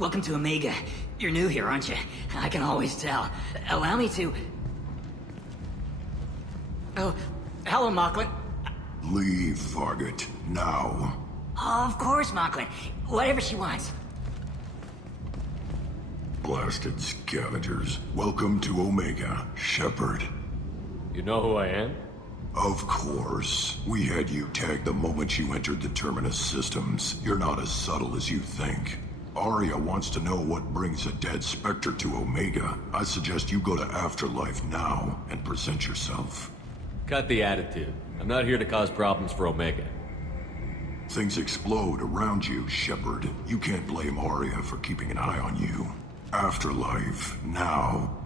Welcome to Omega. You're new here, aren't you? I can always tell. Allow me to... Oh, hello, Mocklin. Leave, Fargate, now. Oh, of course, Mocklin. Whatever she wants. Blasted scavengers. Welcome to Omega, Shepard. You know who I am? Of course. We had you tagged the moment you entered the Terminus systems. You're not as subtle as you think. Aria wants to know what brings a dead Spectre to Omega. I suggest you go to Afterlife now and present yourself. Cut the attitude. I'm not here to cause problems for Omega. Things explode around you, Shepard. You can't blame Aria for keeping an eye on you. Afterlife, now.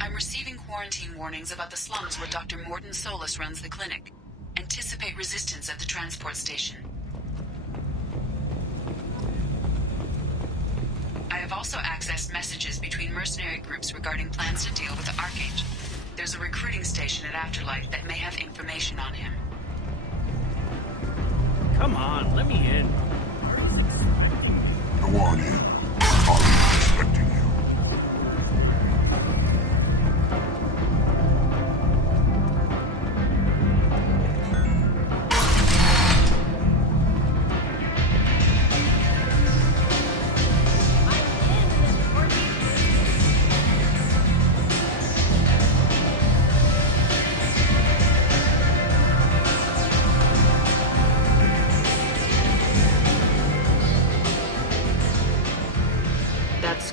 I'm receiving quarantine warnings about the slums where Dr. Mordin Solus runs the clinic. Anticipate resistance at the transport station. I have also accessed messages between mercenary groups regarding plans to deal with the Archangel. There's a recruiting station at Afterlife that may have information on him. Come on, let me in. Go on in. Aria's expecting you.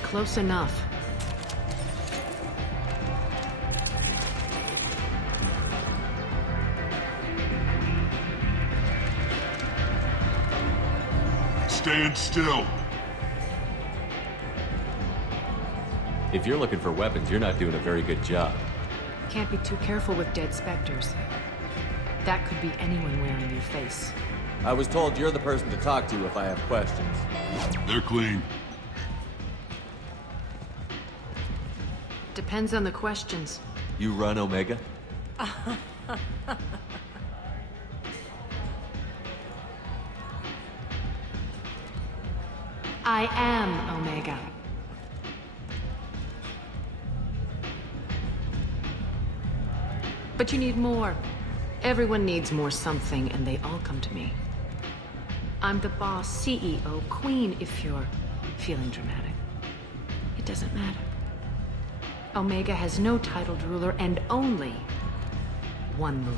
Close enough. Stand still. If you're looking for weapons, you're not doing a very good job. Can't be too careful with dead specters. That could be anyone wearing your face. I was told you're the person to talk to if I have questions. They're clean. Depends on the questions. You run Omega? I am Omega. But you need more. Everyone needs more something, and they all come to me. I'm the boss, CEO, queen, if you're feeling dramatic. It doesn't matter. Omega has no titled ruler and only one rule.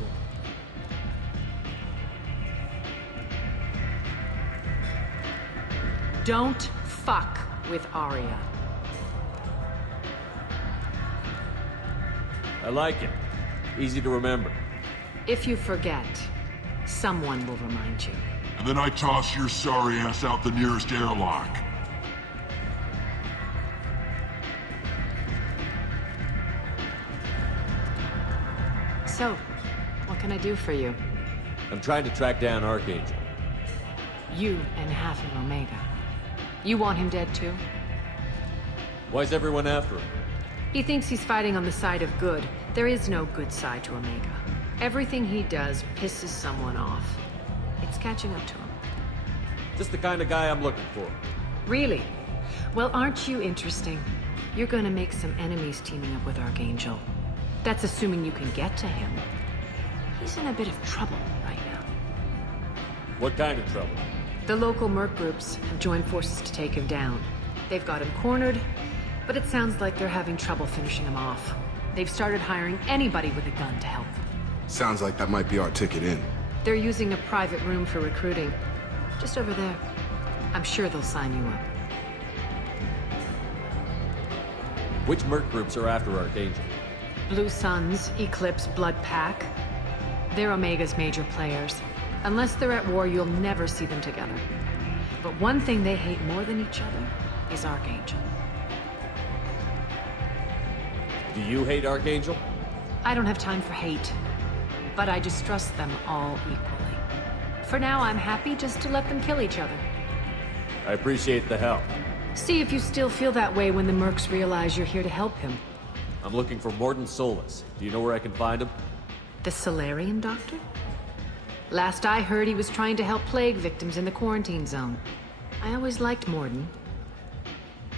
Don't fuck with Aria. I like it. Easy to remember. If you forget, someone will remind you. And then I toss your sorry ass out the nearest airlock. So, what can I do for you? I'm trying to track down Archangel. You and half of Omega. You want him dead too? Why's everyone after him? He thinks he's fighting on the side of good. There is no good side to Omega. Everything he does pisses someone off. It's catching up to him. Just the kind of guy I'm looking for. Really? Well, aren't you interesting? You're gonna make some enemies teaming up with Archangel. That's assuming you can get to him. He's in a bit of trouble right now. What kind of trouble? The local merc groups have joined forces to take him down. They've got him cornered, but it sounds like they're having trouble finishing him off. They've started hiring anybody with a gun to help them. Sounds like that might be our ticket in. They're using a private room for recruiting. Just over there. I'm sure they'll sign you up. Which merc groups are after Archangel? Blue Suns, Eclipse, Blood Pack. They're Omega's major players. Unless they're at war, you'll never see them together. But one thing they hate more than each other is Archangel. Do you hate Archangel? I don't have time for hate, but I distrust them all equally. For now, I'm happy just to let them kill each other. I appreciate the help. See if you still feel that way when the mercs realize you're here to help him. I'm looking for Mordin Solus. Do you know where I can find him? The Solarian doctor? Last I heard, he was trying to help plague victims in the quarantine zone. I always liked Morden.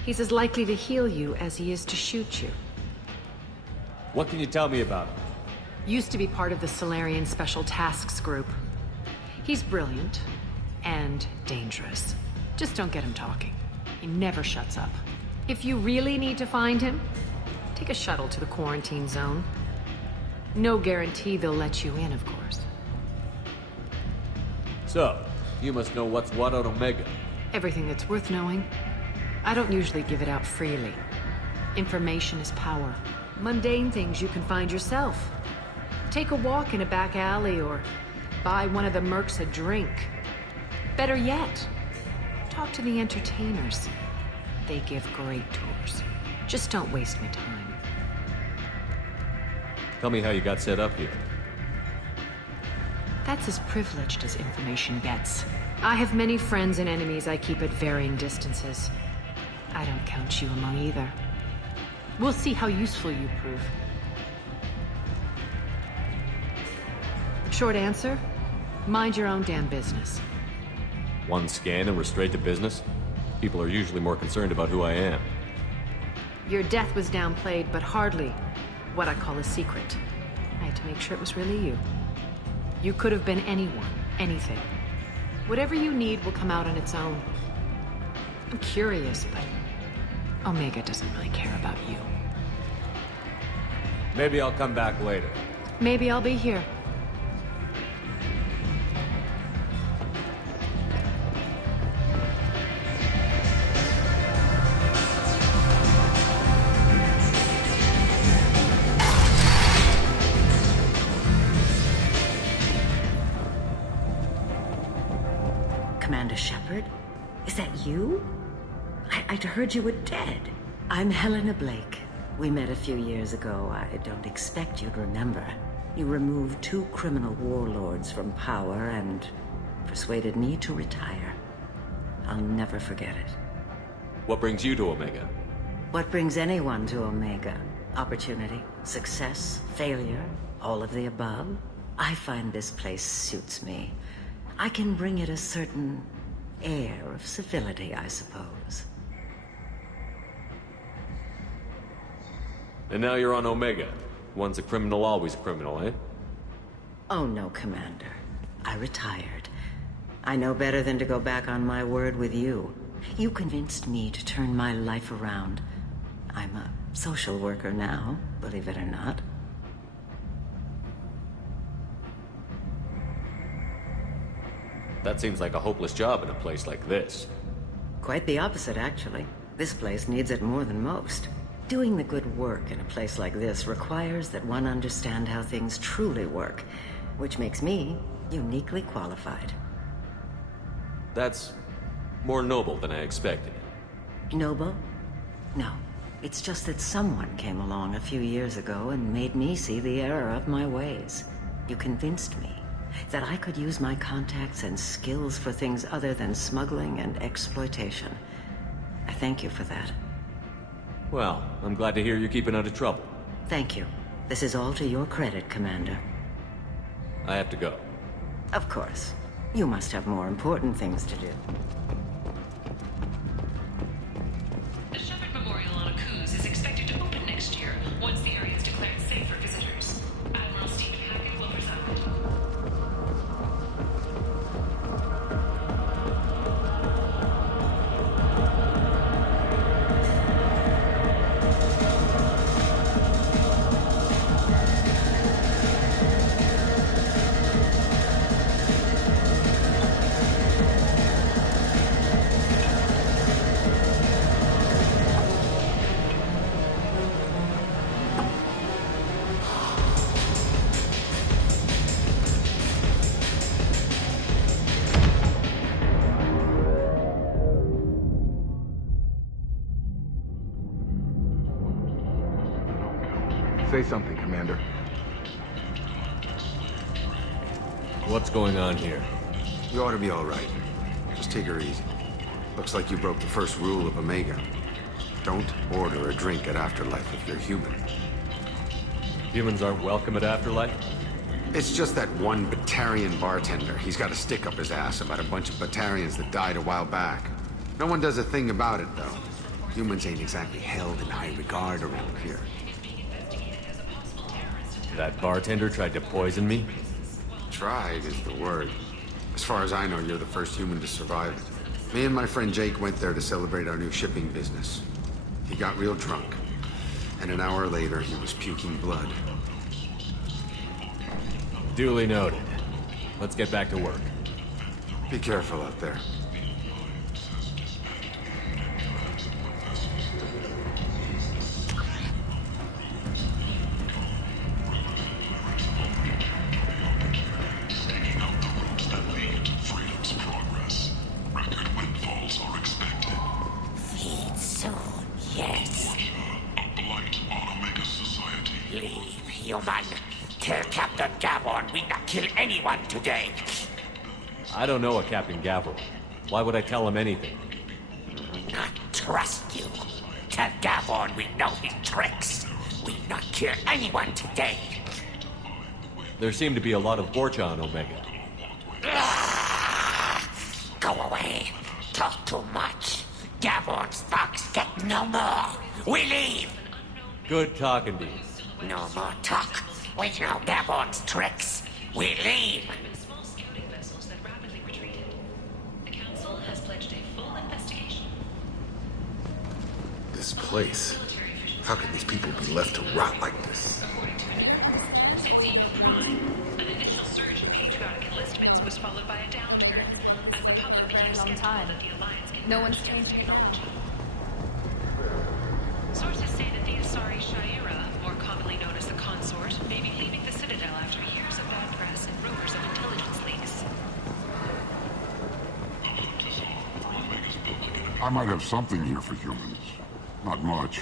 He's as likely to heal you as he is to shoot you. What can you tell me about him? Used to be part of the Solarian Special Tasks Group. He's brilliant and dangerous. Just don't get him talking. He never shuts up. If you really need to find him, take a shuttle to the quarantine zone. No guarantee they'll let you in, of course. So, you must know what's what on Omega. Everything that's worth knowing. I don't usually give it out freely. Information is power. Mundane things you can find yourself. Take a walk in a back alley or buy one of the mercs a drink. Better yet, talk to the entertainers. They give great tours. Just don't waste my time. Tell me how you got set up here. That's as privileged as information gets. I have many friends and enemies I keep at varying distances. I don't count you among either. We'll see how useful you prove. Short answer, mind your own damn business. One scan and we're straight to business? People are usually more concerned about who I am. Your death was downplayed, but hardly what I call a secret. I had to make sure it was really you. You could have been anyone, anything. Whatever you need will come out on its own. I'm curious, but Omega doesn't really care about you. Maybe I'll come back later. Maybe I'll be here. Commander Shepard? Is that you? I'd heard you were dead. I'm Helena Blake. We met a few years ago. I don't expect you'd remember. You removed 2 criminal warlords from power and persuaded me to retire. I'll never forget it. What brings you to Omega? What brings anyone to Omega? Opportunity, success, failure, all of the above? I find this place suits me. I can bring it a certain air of civility, I suppose. And now you're on Omega. Once a criminal, always a criminal, eh? Oh no, Commander. I retired. I know better than to go back on my word with you. You convinced me to turn my life around. I'm a social worker now, believe it or not. That seems like a hopeless job in a place like this. Quite the opposite, actually. This place needs it more than most. Doing the good work in a place like this requires that one understand how things truly work, which makes me uniquely qualified. That's more noble than I expected. Noble? No. It's just that someone came along a few years ago and made me see the error of my ways. You convinced me that I could use my contacts and skills for things other than smuggling and exploitation. I thank you for that. Well, I'm glad to hear you're keeping out of trouble. Thank you. This is all to your credit, Commander. I have to go. Of course. You must have more important things to do. The Shepard Memorial on Akuz is expected to open next year, once the area is declared safe for visitors. Admiral Stephen Hackett will preside. Say something, Commander. What's going on here? You ought to be all right. Just take her easy. Looks like you broke the first rule of Omega. Don't order a drink at Afterlife if you're human. Humans aren't welcome at Afterlife? It's just that one Batarian bartender. He's got a stick up his ass about a bunch of Batarians that died a while back. No one does a thing about it, though. Humans ain't exactly held in high regard around here. That bartender tried to poison me? Tried is the word. As far as I know, you're the first human to survive it. Me and my friend Jake went there to celebrate our new shipping business. He got real drunk, and an hour later, he was puking blood. Duly noted. Let's get back to work. Be careful out there. Tell Captain Gavon we not kill anyone today. I don't know a Captain Gavron. Why would I tell him anything? Not trust you. Tell Gavon we know his tricks. We not kill anyone today. There seem to be a lot of Borcha on Omega. Go away. Talk too much. Gavon's thugs get no more. We leave. Good talking to you. No more talk. We know Gavon's tricks. We leave. This place. How can these people be left to rot like this? Since Eva Prime, an initial surge in patriotic enlistments was followed by a downturn as the public became skeptical that the Alliance can No one's purchase changing. technology. Sources say that the Asari Shaira, more commonly known as the Consort, may be leaving the Citadel after years of bad press and rumors of intelligence leaks. I might have something here for humans. Not much.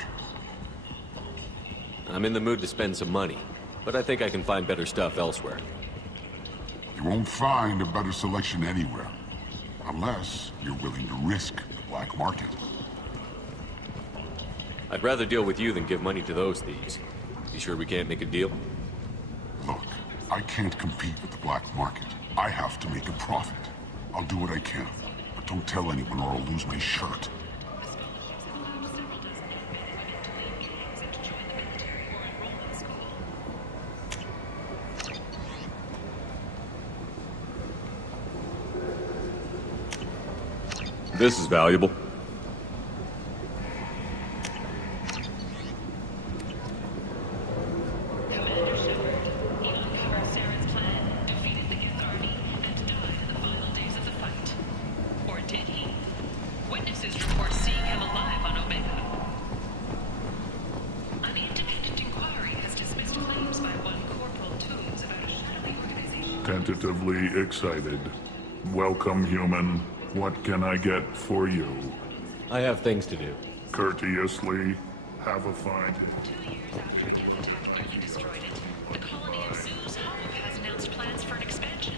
I'm in the mood to spend some money, but I think I can find better stuff elsewhere. You won't find a better selection anywhere. Unless you're willing to risk the black market. I'd rather deal with you than give money to those thieves. You sure we can't make a deal? Look, I can't compete with the black market. I have to make a profit. I'll do what I can, but don't tell anyone or I'll lose my shirt. This is valuable. Commander Shepard, he uncovered Saren's plan, defeated the Gith army, and died in the final days of the fight. Or did he? Witnesses report seeing him alive on Omega. An independent inquiry has dismissed claims by one Corporal Toombs about a shadowy organization. Tentatively excited. Welcome, human. What can I get for you? I have things to do. Courteously, have a fine... 2 years after a Gith attack nearly destroyed it, the colony of Zeus Hope has announced plans for an expansion.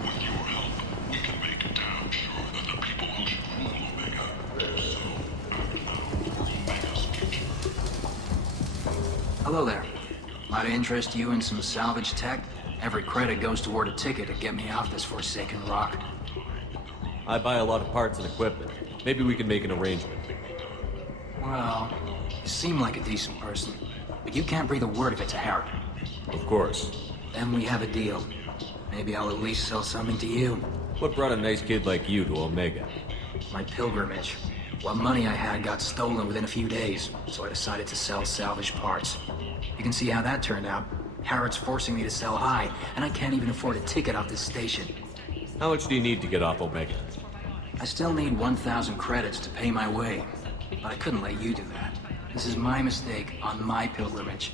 With your help, we can make damn sure that the people who should rule Omega do so for Omega's future. Hello there. Might I interest you in some salvage tech? Every credit goes toward a ticket to get me off this forsaken rock. I buy a lot of parts and equipment. Maybe we can make an arrangement. Well, you seem like a decent person, but you can't breathe a word if it's a Herod. Of course. Then we have a deal. Maybe I'll at least sell something to you. What brought a nice kid like you to Omega? My pilgrimage. What money I had got stolen within a few days, so I decided to sell salvaged parts. You can see how that turned out. Harrod's forcing me to sell high, and I can't even afford a ticket off this station. How much do you need to get off Omega? I still need 1,000 credits to pay my way, but I couldn't let you do that. This is my mistake on my pilgrimage.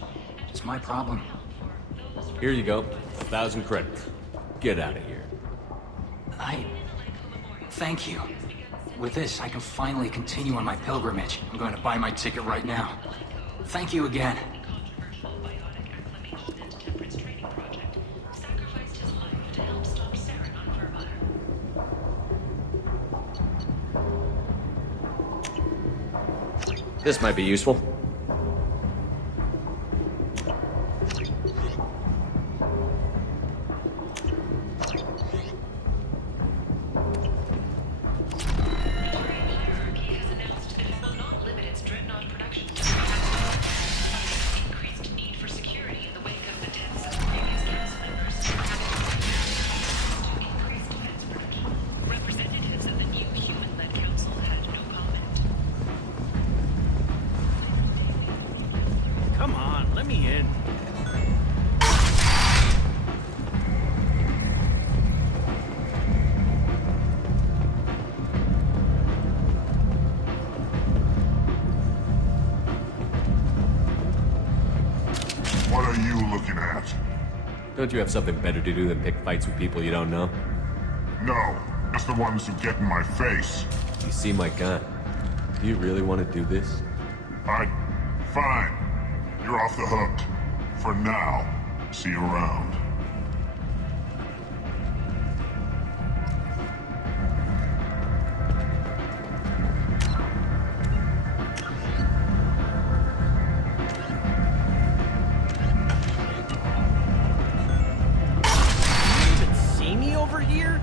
It's my problem. Here you go. 1,000 credits. Get out of here. Thank you. With this, I can finally continue on my pilgrimage. I'm going to buy my ticket right now. Thank you again. This might be useful. Come on, let me in. What are you looking at? Don't you have something better to do than pick fights with people you don't know? No, just the ones who get in my face. You see my gun. Do you really want to do this? Fine. You're off the hook. For now. See you around. You even see me over here?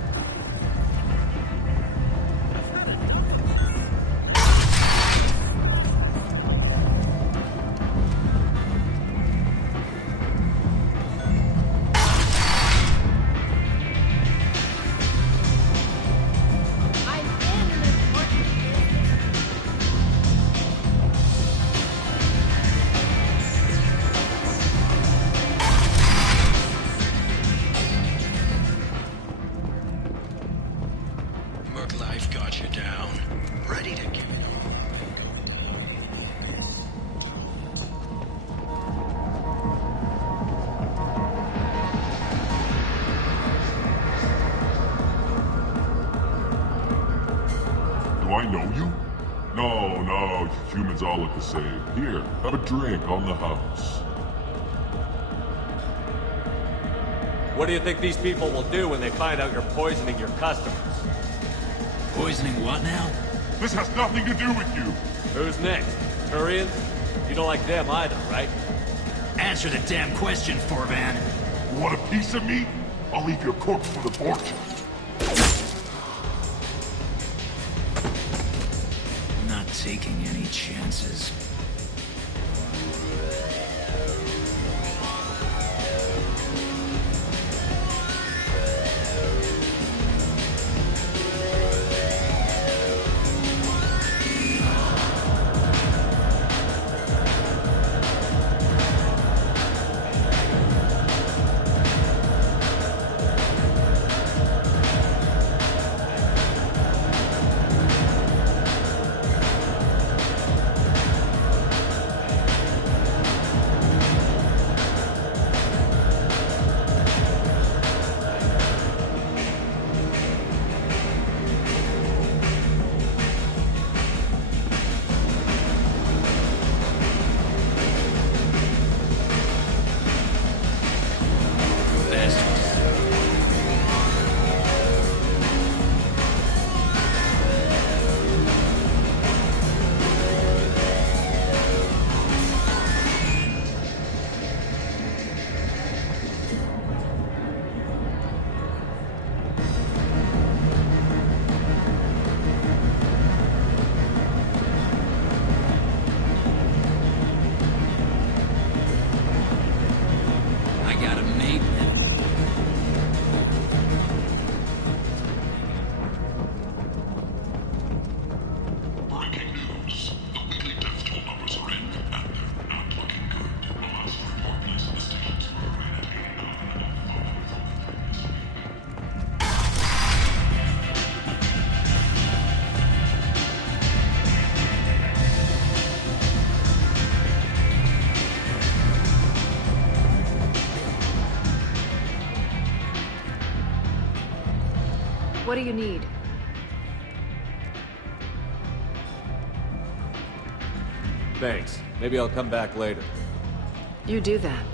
Life got you down. Ready to give it. Do I know you? No, humans all look the same. Here, have a drink on the house. What do you think these people will do when they find out you're poisoning your customers? Poisoning what now? This has nothing to do with you. Who's next? Turians? You don't like them either, right? Answer the damn question, Forvan. You want a piece of me? I'll leave your corpse for the porch. Not taking any chances. What do you need? Thanks. Maybe I'll come back later. You do that.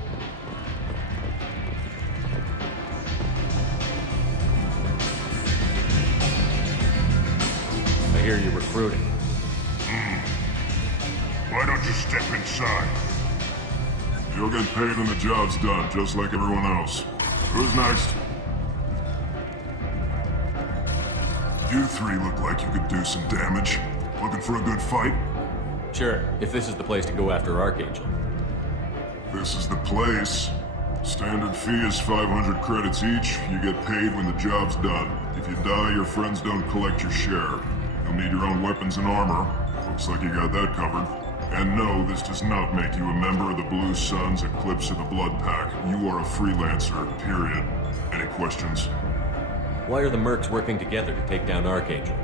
I hear you're recruiting. Why don't you step inside? You'll get paid when the job's done, just like everyone else. Who's next? You three look like you could do some damage. Looking for a good fight? Sure, if this is the place to go after Archangel. This is the place. Standard fee is 500 credits each. You get paid when the job's done. If you die, your friends don't collect your share. You'll need your own weapons and armor. Looks like you got that covered. And no, this does not make you a member of the Blue Suns, Eclipse, or the Blood Pack. You are a freelancer, period. Any questions? Why are the mercs working together to take down Archangel?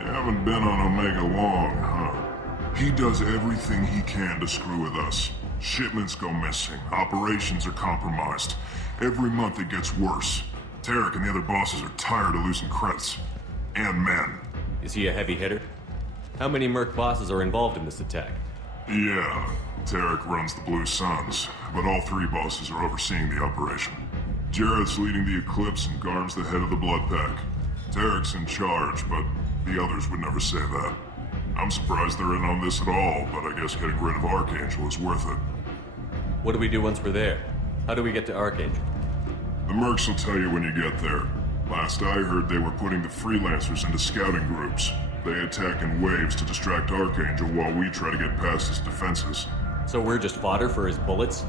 You haven't been on Omega long, huh? He does everything he can to screw with us. Shipments go missing. Operations are compromised. Every month it gets worse. Tarek and the other bosses are tired of losing credits. And men. Is he a heavy hitter? How many merc bosses are involved in this attack? Yeah, Tarek runs the Blue Suns, but all three bosses are overseeing the operation. Jarrett's leading the Eclipse and Garm's the head of the Blood Pack. Tarek's in charge, but the others would never say that. I'm surprised they're in on this at all, but I guess getting rid of Archangel is worth it. What do we do once we're there? How do we get to Archangel? The mercs will tell you when you get there. Last I heard, they were putting the freelancers into scouting groups. They attack in waves to distract Archangel while we try to get past his defenses. So we're just fodder for his bullets?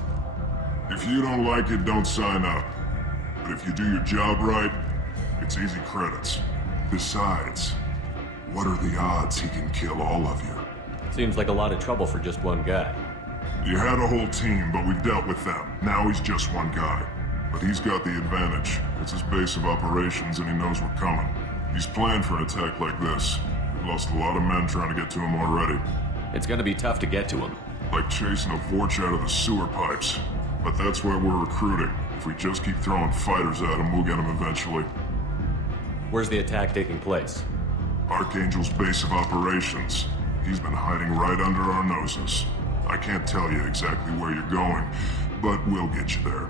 If you don't like it, don't sign up. But if you do your job right, it's easy credits. Besides, what are the odds he can kill all of you? Seems like a lot of trouble for just one guy. You had a whole team, but we've dealt with them. Now he's just one guy. But he's got the advantage. It's his base of operations and he knows we're coming. He's planned for an attack like this. We've lost a lot of men trying to get to him already. It's gonna be tough to get to him. Like chasing a Vorch out of the sewer pipes. But that's why we're recruiting. If we just keep throwing fighters at him, we'll get him eventually. Where's the attack taking place? Archangel's base of operations. He's been hiding right under our noses. I can't tell you exactly where you're going, but we'll get you there.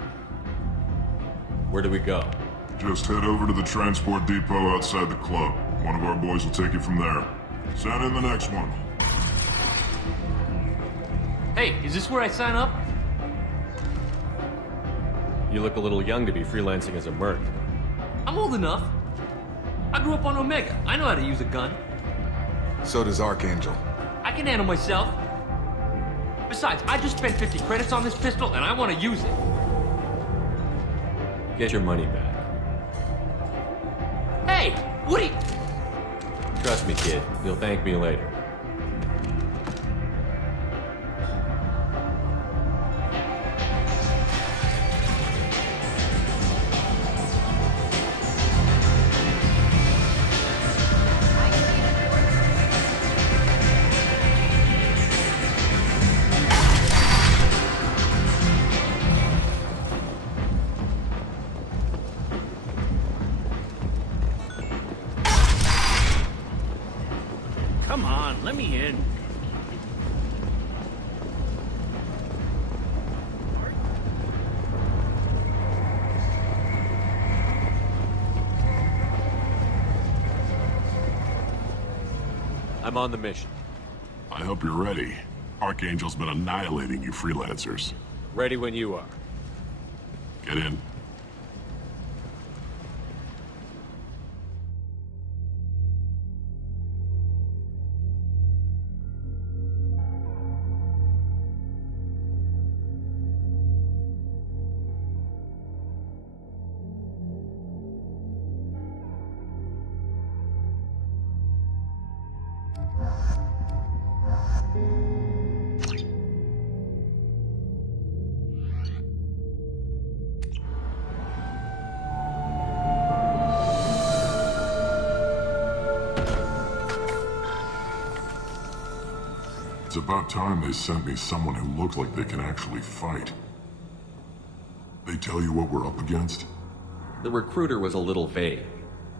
Where do we go? Just head over to the transport depot outside the club. One of our boys will take you from there. Send in the next one. Hey, is this where I sign up? You look a little young to be freelancing as a merc. I'm old enough. I grew up on Omega. I know how to use a gun. So does Archangel. I can handle myself. Besides, I just spent 50 credits on this pistol, and I want to use it. Get your money back. Hey, what are you... Trust me, kid. You'll thank me later. Come on, let me in. I'm on the mission. I hope you're ready. Archangel's been annihilating you freelancers. Ready when you are. Get in. It's about time they sent me someone who looks like they can actually fight. They tell you what we're up against? The recruiter was a little vague.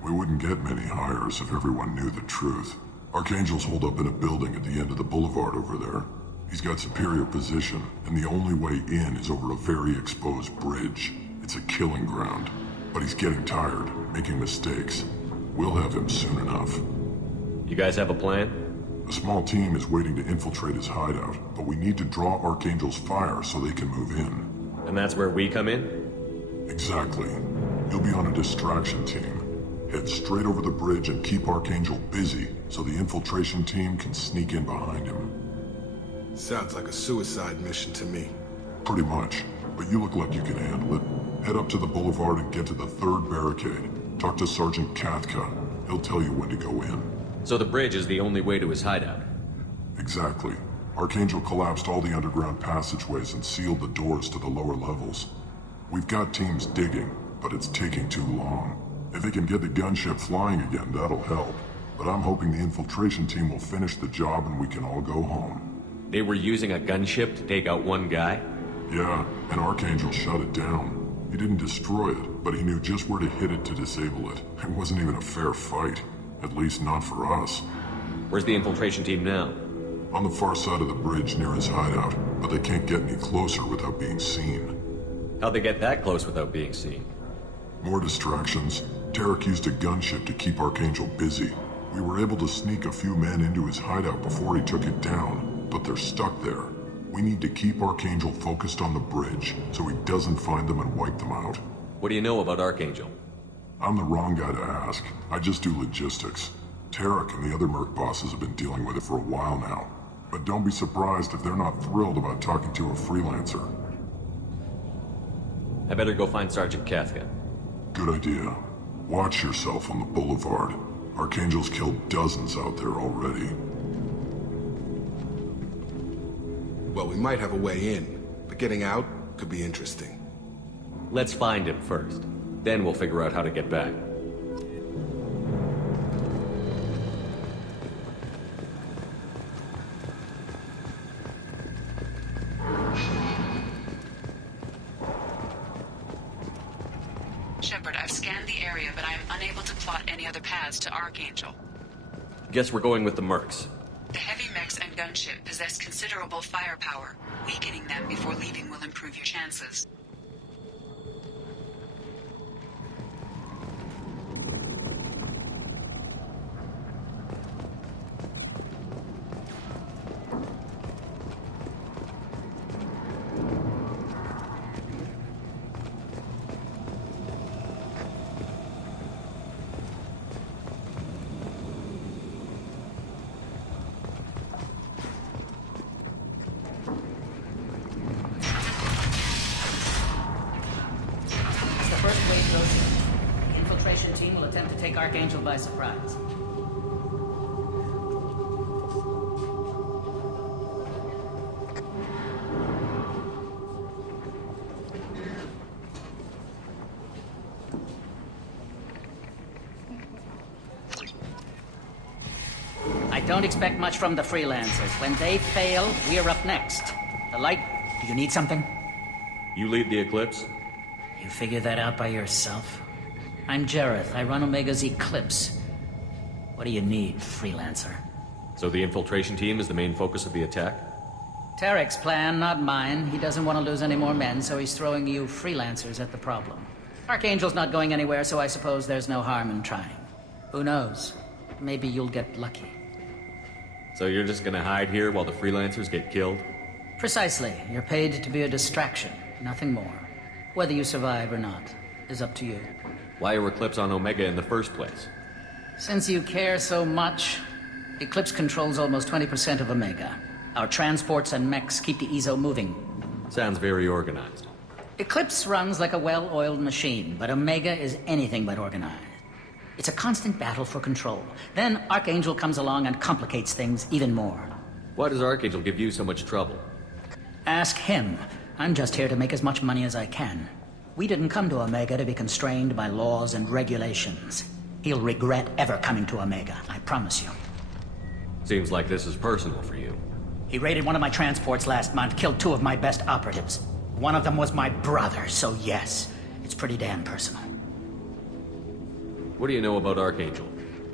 We wouldn't get many hires if everyone knew the truth. Archangel's holed up in a building at the end of the boulevard over there. He's got superior position, and the only way in is over a very exposed bridge. It's a killing ground. But he's getting tired, making mistakes. We'll have him soon enough. You guys have a plan? A small team is waiting to infiltrate his hideout, but we need to draw Archangel's fire so they can move in. And that's where we come in? Exactly. You'll be on a distraction team. Head straight over the bridge and keep Archangel busy so the infiltration team can sneak in behind him. Sounds like a suicide mission to me. Pretty much, but you look like you can handle it. Head up to the boulevard and get to the 3rd barricade. Talk to Sergeant Kathka. He'll tell you when to go in. So the bridge is the only way to his hideout? Exactly. Archangel collapsed all the underground passageways and sealed the doors to the lower levels. We've got teams digging, but it's taking too long. If they can get the gunship flying again, that'll help. But I'm hoping the infiltration team will finish the job and we can all go home. They were using a gunship to take out one guy? Yeah, and Archangel shut it down. He didn't destroy it, but he knew just where to hit it to disable it. It wasn't even a fair fight. At least not for us. Where's the infiltration team now? On the far side of the bridge near his hideout, but they can't get any closer without being seen. How'd they get that close without being seen? More distractions. Tarek used a gunship to keep Archangel busy. We were able to sneak a few men into his hideout before he took it down, but they're stuck there. We need to keep Archangel focused on the bridge, so he doesn't find them and wipe them out. What do you know about Archangel? I'm the wrong guy to ask. I just do logistics. Tarek and the other Merc bosses have been dealing with it for a while now. But don't be surprised if they're not thrilled about talking to a freelancer. I better go find Sergeant Kathka. Good idea. Watch yourself on the boulevard. Archangel's killed dozens out there already. Well, we might have a way in, but getting out could be interesting. Let's find him first. Then we'll figure out how to get back. Shepard, I've scanned the area, but I am unable to plot any other paths to Archangel. Guess we're going with the Mercs. The heavy mechs and gunship possess considerable firepower. Weakening them before leaving will improve your chances. Team will attempt to take Archangel by surprise. I don't expect much from the freelancers. When they fail, we're up next. The light... Do you need something? You lead the Eclipse? You figure that out by yourself? I'm Jareth. I run Omega's Eclipse. What do you need, freelancer? So the infiltration team is the main focus of the attack? Tarek's plan, not mine. He doesn't want to lose any more men, so he's throwing you freelancers at the problem. Archangel's not going anywhere, so I suppose there's no harm in trying. Who knows? Maybe you'll get lucky. So you're just gonna hide here while the freelancers get killed? Precisely. You're paid to be a distraction, nothing more. Whether you survive or not is up to you. Why are Eclipse on Omega in the first place? Since you care so much, Eclipse controls almost 20% of Omega. Our transports and mechs keep the EZO moving. Sounds very organized. Eclipse runs like a well-oiled machine, but Omega is anything but organized. It's a constant battle for control. Then Archangel comes along and complicates things even more. Why does Archangel give you so much trouble? Ask him. I'm just here to make as much money as I can. We didn't come to Omega to be constrained by laws and regulations. He'll regret ever coming to Omega, I promise you. Seems like this is personal for you. He raided one of my transports last month, killed 2 of my best operatives. One of them was my brother, so yes, it's pretty damn personal. What do you know about Archangel?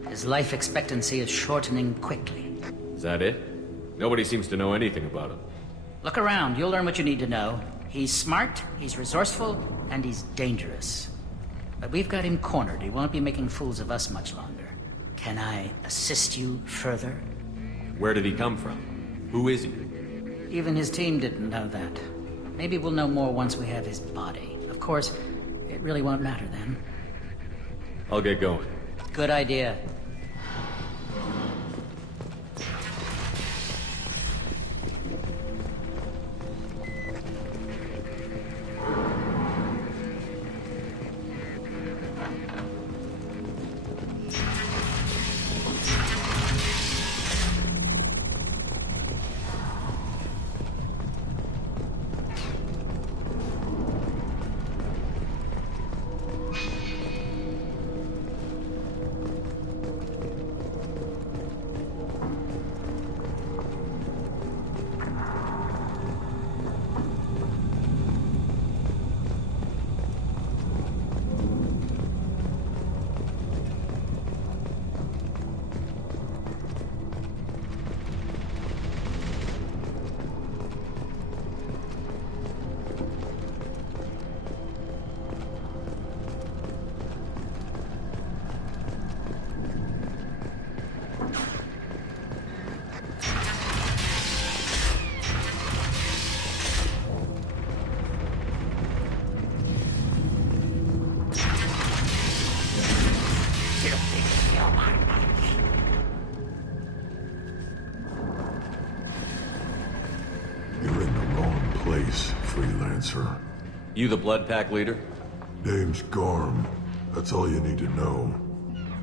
His life expectancy is shortening quickly. Is that it? Nobody seems to know anything about him. Look around, you'll learn what you need to know. He's smart, he's resourceful, and he's dangerous. But we've got him cornered. He won't be making fools of us much longer. Can I assist you further? Where did he come from? Who is he? Even his team didn't know that. Maybe we'll know more once we have his body. Of course, it really won't matter then. I'll get going. Good idea. Freelancer. You the Blood Pack leader? Name's Garm. That's all you need to know.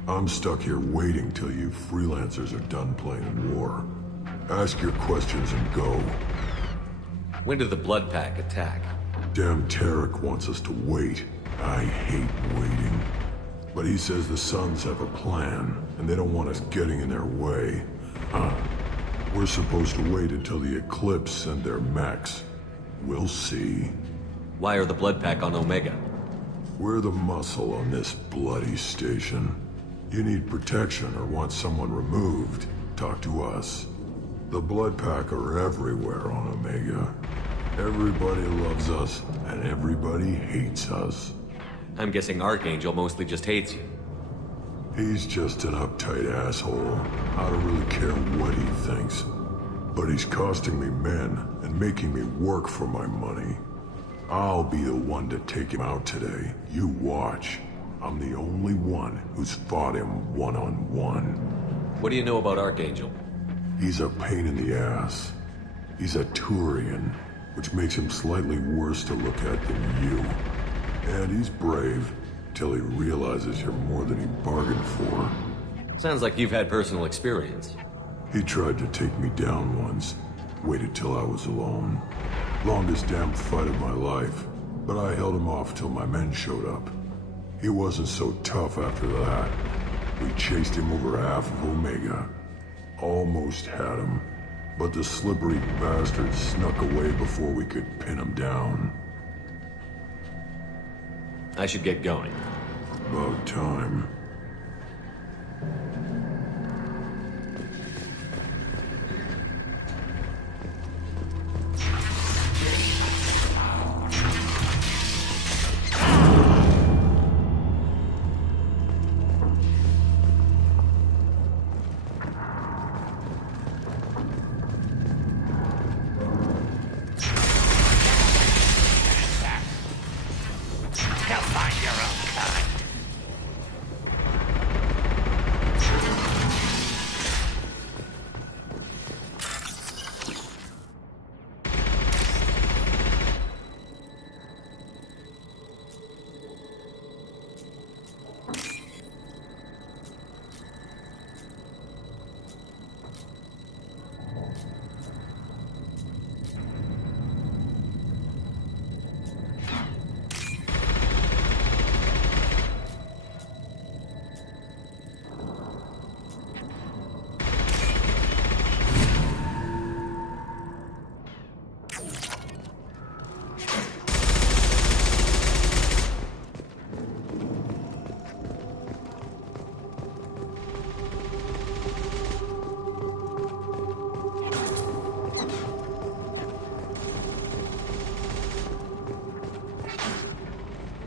I'm stuck here waiting till you freelancers are done playing in war. Ask your questions and go. When did the Blood Pack attack? Damn Tarek wants us to wait. I hate waiting. But he says the Suns have a plan, and they don't want us getting in their way. We're supposed to wait until the Eclipse send their mechs. We'll see. Why are the Blood Pack on Omega? We're the muscle on this bloody station. You need protection or want someone removed, talk to us. The Blood Pack are everywhere on Omega. Everybody loves us, and everybody hates us. I'm guessing Archangel mostly just hates you. He's just an uptight asshole. I don't really care what he thinks. But he's costing me men and making me work for my money. I'll be the one to take him out today. You watch. I'm the only one who's fought him one-on-one. What do you know about Archangel? He's a pain in the ass. He's a Turian, which makes him slightly worse to look at than you. And he's brave, till he realizes you're more than he bargained for. Sounds like you've had personal experience. He tried to take me down once. Waited till I was alone. Longest damn fight of my life. But I held him off till my men showed up. He wasn't so tough after that. We chased him over half of Omega. Almost had him. But the slippery bastard snuck away before we could pin him down. I should get going. About time.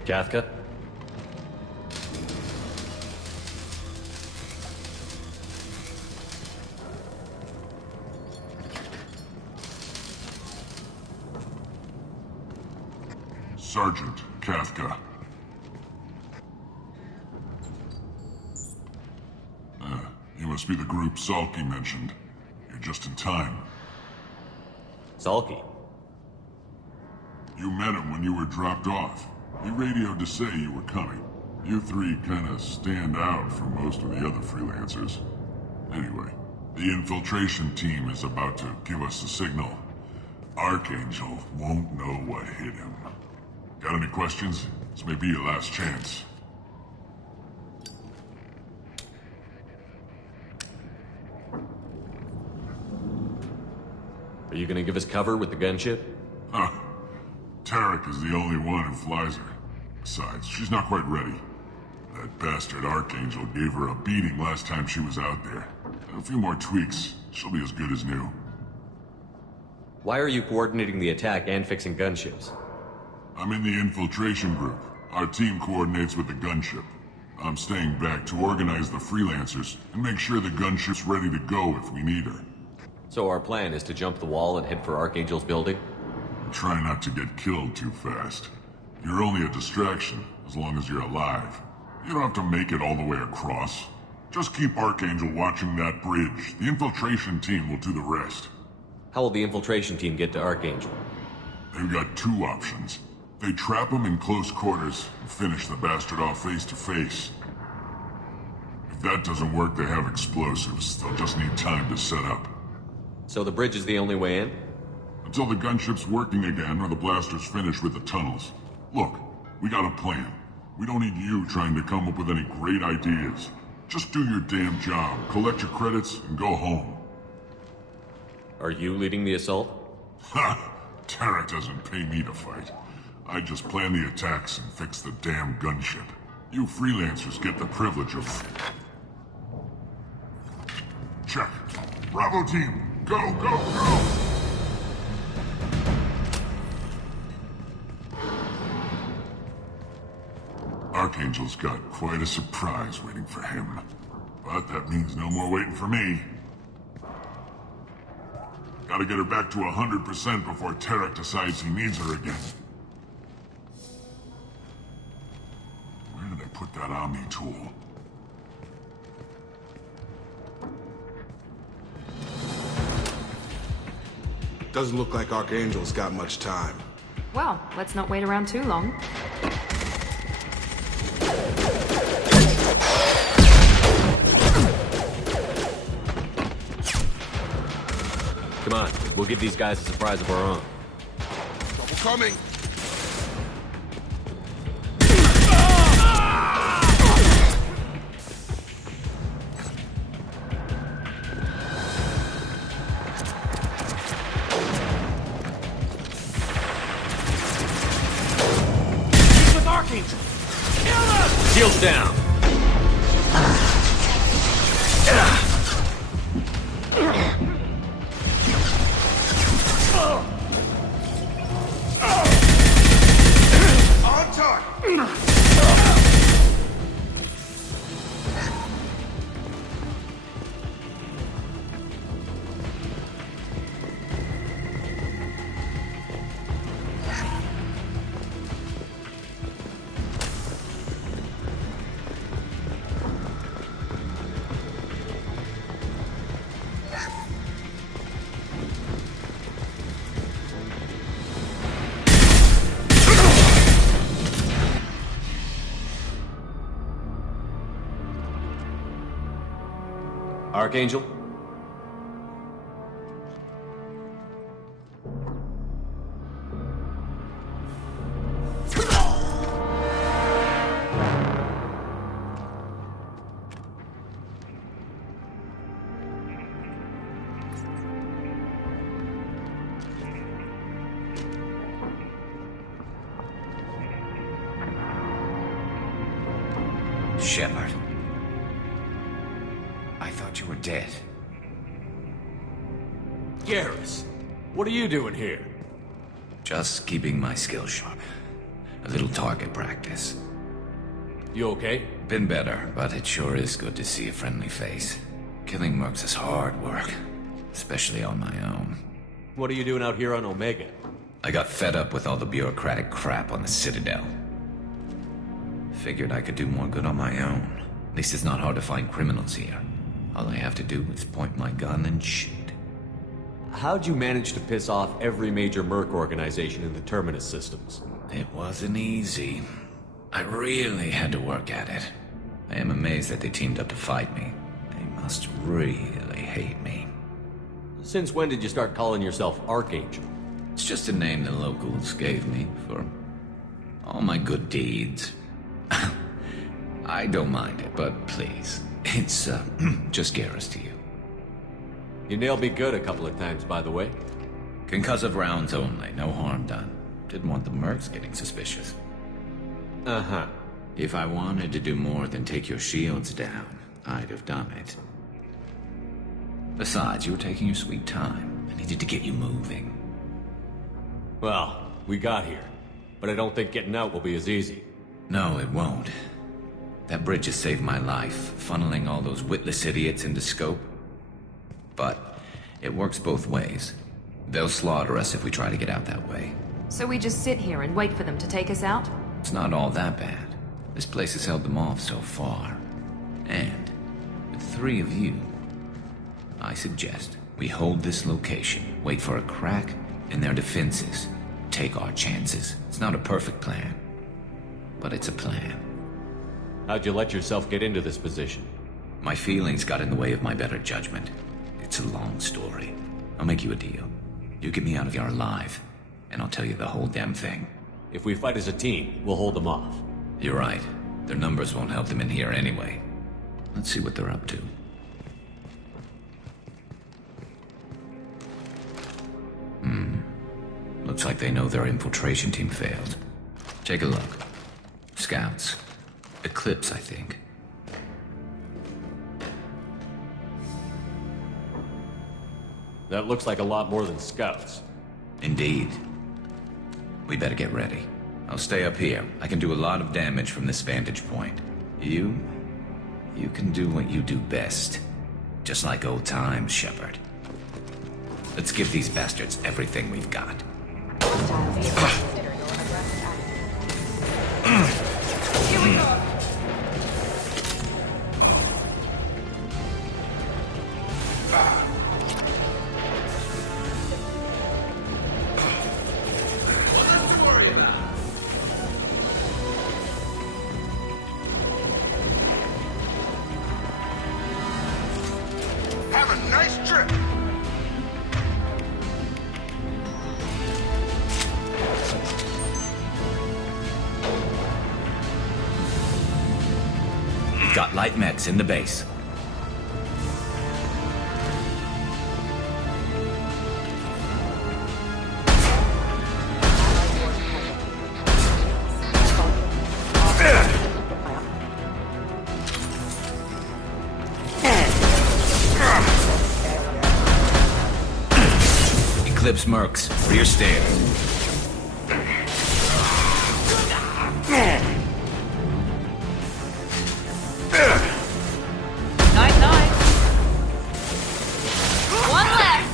Kathka? Sergeant Kafka. You must be the group Salky mentioned. You're just in time. Salky? You met him when you were dropped off. He radioed to say you were coming. You three kinda stand out from most of the other freelancers. Anyway, the infiltration team is about to give us a signal. Archangel won't know what hit him. Got any questions? This may be your last chance. Are you gonna give us cover with the gunship? Huh. Tarek is the only one who flies her. Besides, she's not quite ready. That bastard Archangel gave her a beating last time she was out there. A few more tweaks, she'll be as good as new. Why are you coordinating the attack and fixing gunships? I'm in the infiltration group. Our team coordinates with the gunship. I'm staying back to organize the freelancers and make sure the gunship's ready to go if we need her. So our plan is to jump the wall and head for Archangel's building? Try not to get killed too fast. You're only a distraction, as long as you're alive. You don't have to make it all the way across. Just keep Archangel watching that bridge. The infiltration team will do the rest. How will the infiltration team get to Archangel? They've got two options. They trap him in close quarters and finish the bastard off face to face. If that doesn't work, they have explosives. They'll just need time to set up. So the bridge is the only way in? Until the gunship's working again or the blasters finish with the tunnels. Look, we got a plan. We don't need you trying to come up with any great ideas. Just do your damn job, collect your credits, and go home. Are you leading the assault? Ha! Tarek doesn't pay me to fight. I just plan the attacks and fix the damn gunship. You freelancers get the privilege of... Check. Bravo team, go, go, go! Archangel's got quite a surprise waiting for him. But that means no more waiting for me. Gotta get her back to 100% before Tarek decides he needs her again. Where did I put that Omni tool? Doesn't look like Archangel's got much time. Well, let's not wait around too long. Come on, we'll give these guys a surprise of our own. Trouble coming! With Archangel! Kill us! Shields down! On target! Archangel? Shepard. I thought you were dead. Garrus, what are you doing here? Just keeping my skills sharp. A little target practice. You okay? Been better, but it sure is good to see a friendly face. Killing mercs is hard work, especially on my own. What are you doing out here on Omega? I got fed up with all the bureaucratic crap on the Citadel. Figured I could do more good on my own. At least it's not hard to find criminals here. All I have to do is point my gun and shoot. How'd you manage to piss off every major merc organization in the Terminus systems? It wasn't easy. I really had to work at it. I am amazed that they teamed up to fight me. They must really hate me. Since when did you start calling yourself Archangel? It's just a name the locals gave me for all my good deeds. I don't mind it, but please, it's just Garrus to you. You nailed me good a couple of times, by the way. Concussive rounds only, no harm done. Didn't want the mercs getting suspicious. Uh-huh. If I wanted to do more than take your shields down, I'd have done it. Besides, you were taking your sweet time. I needed to get you moving. Well, we got here. But I don't think getting out will be as easy. No, it won't. That bridge has saved my life, funneling all those witless idiots into scope. But it works both ways. They'll slaughter us if we try to get out that way. So we just sit here and wait for them to take us out? It's not all that bad. This place has held them off so far. And with 3 of you, I suggest we hold this location, wait for a crack in their defenses, take our chances. It's not a perfect plan, but it's a plan. How'd you let yourself get into this position? My feelings got in the way of my better judgment. It's a long story. I'll make you a deal. You get me out of here alive, and I'll tell you the whole damn thing. If we fight as a team, we'll hold them off. You're right. Their numbers won't help them in here anyway. Let's see what they're up to. Looks like they know their infiltration team failed. Take a look. Scouts. Eclipse, I think. That looks like a lot more than scouts. Indeed. We better get ready. I'll stay up here. I can do a lot of damage from this vantage point. You can do what you do best. Just like old times, Shepard. Let's give these bastards everything we've got. Here we go. Have a nice trip. We've got light mechs in the base. Eclipse mercs, rear stairs. Night. One left.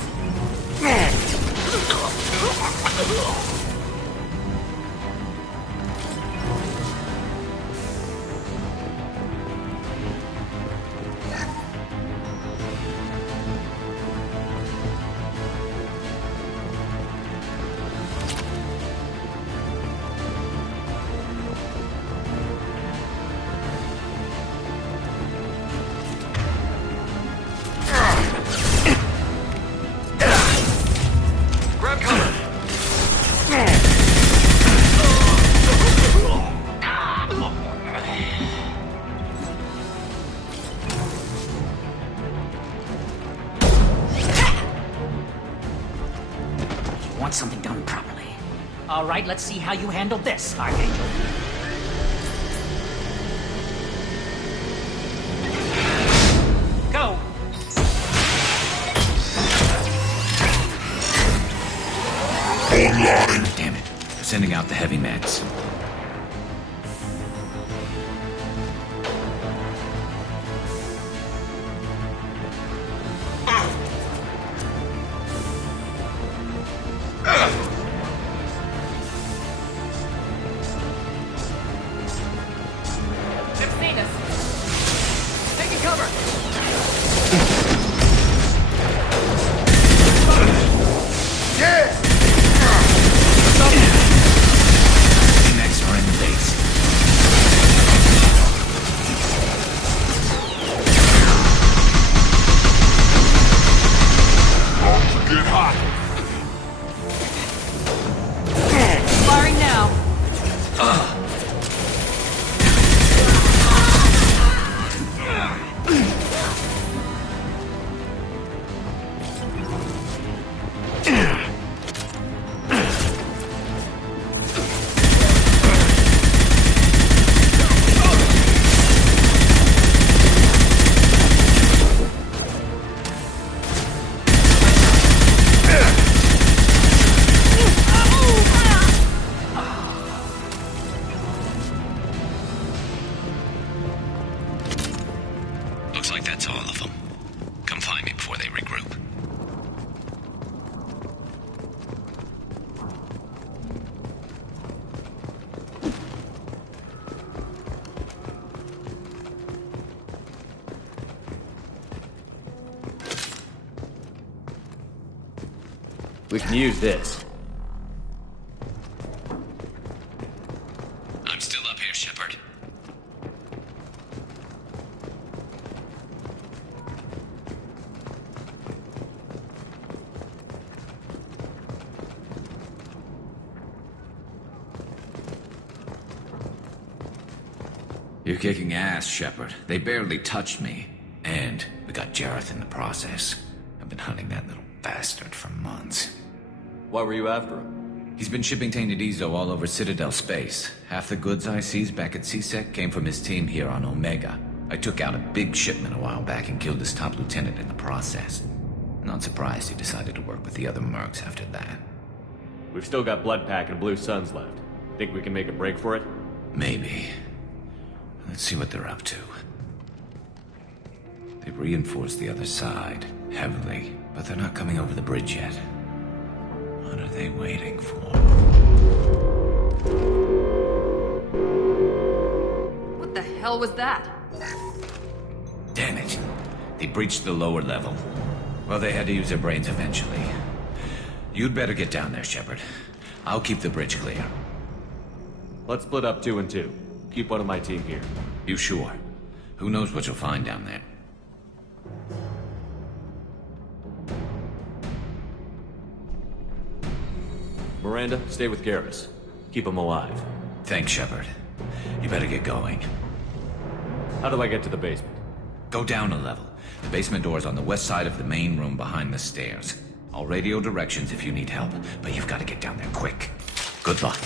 Grab cover. You want something done properly. All right, let's see how you handle this, Archangel. Go! Damn it. We're sending out the heavy mechs. We can use this. I'm still up here, Shepard. You're kicking ass, Shepard. They barely touched me. And we got Jareth in the process. I've been hunting that little bastard for months. Why were you after him? He's been shipping tainted Ezo all over Citadel space. Half the goods I seized back at CSEC came from his team here on Omega. I took out a big shipment a while back and killed his top lieutenant in the process. Not surprised he decided to work with the other mercs after that. We've still got Bloodpack and Blue Suns left. Think we can make a break for it? Maybe. Let's see what they're up to. They've reinforced the other side, heavily, but they're not coming over the bridge yet. What are they waiting for? What the hell was that? Damn it. They breached the lower level. Well, they had to use their brains eventually. You'd better get down there, Shepard. I'll keep the bridge clear. Let's split up 2 and 2. Keep one of my team here. You sure? Who knows what you'll find down there? Miranda, stay with Garrus. Keep him alive. Thanks, Shepard. You better get going. How do I get to the basement? Go down a level. The basement door's on the west side of the main room behind the stairs. I'll radio directions if you need help, but you've got to get down there quick. Good luck.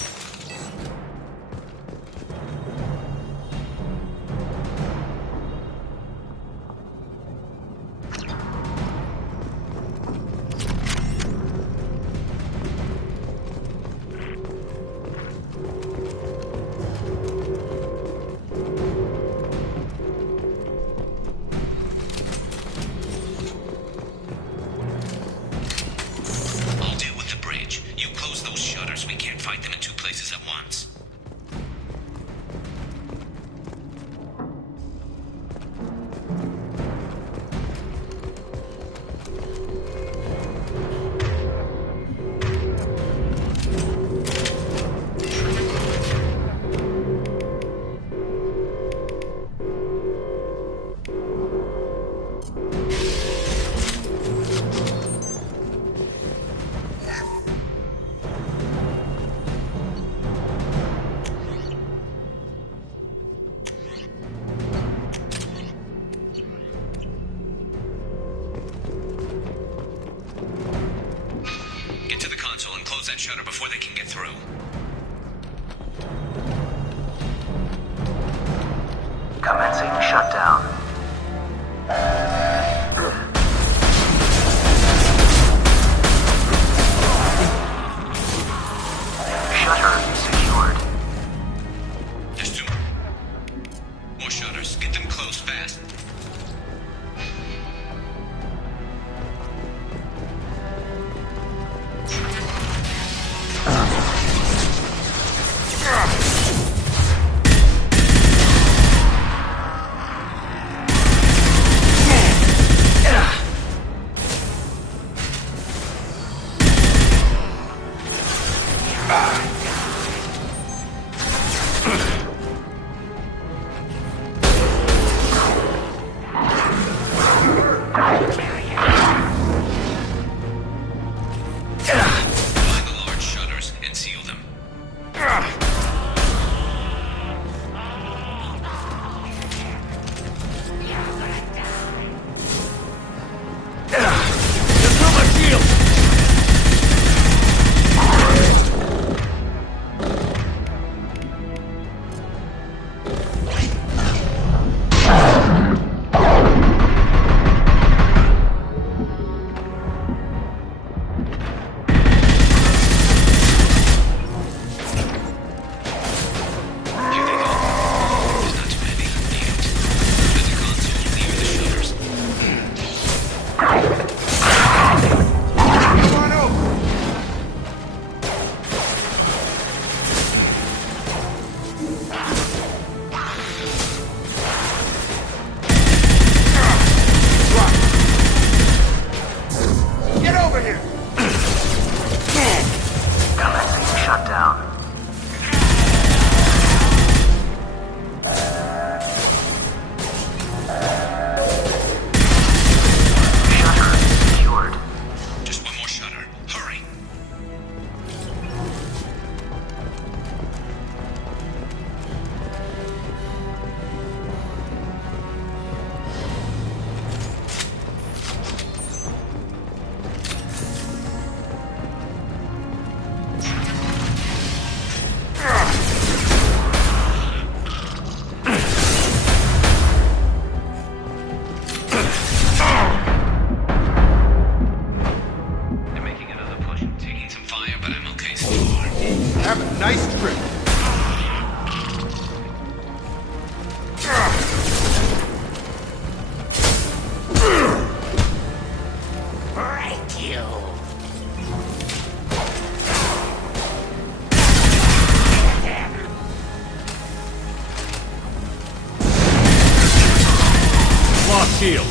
Shutter before they can get through. Commencing shutdown. Shutter secured. There's 2 more shutters. Get them closed fast. Nice trick. Break you. Lost shield.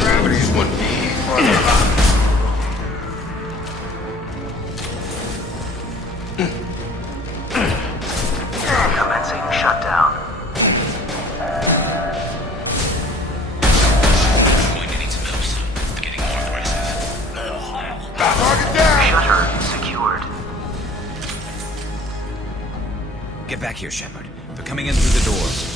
Gravity's one Commencing shutdown. Going to need some help soon. They're getting more aggressive. Target down! Shutter secured. Get back here, Shepard. They're coming in through the doors.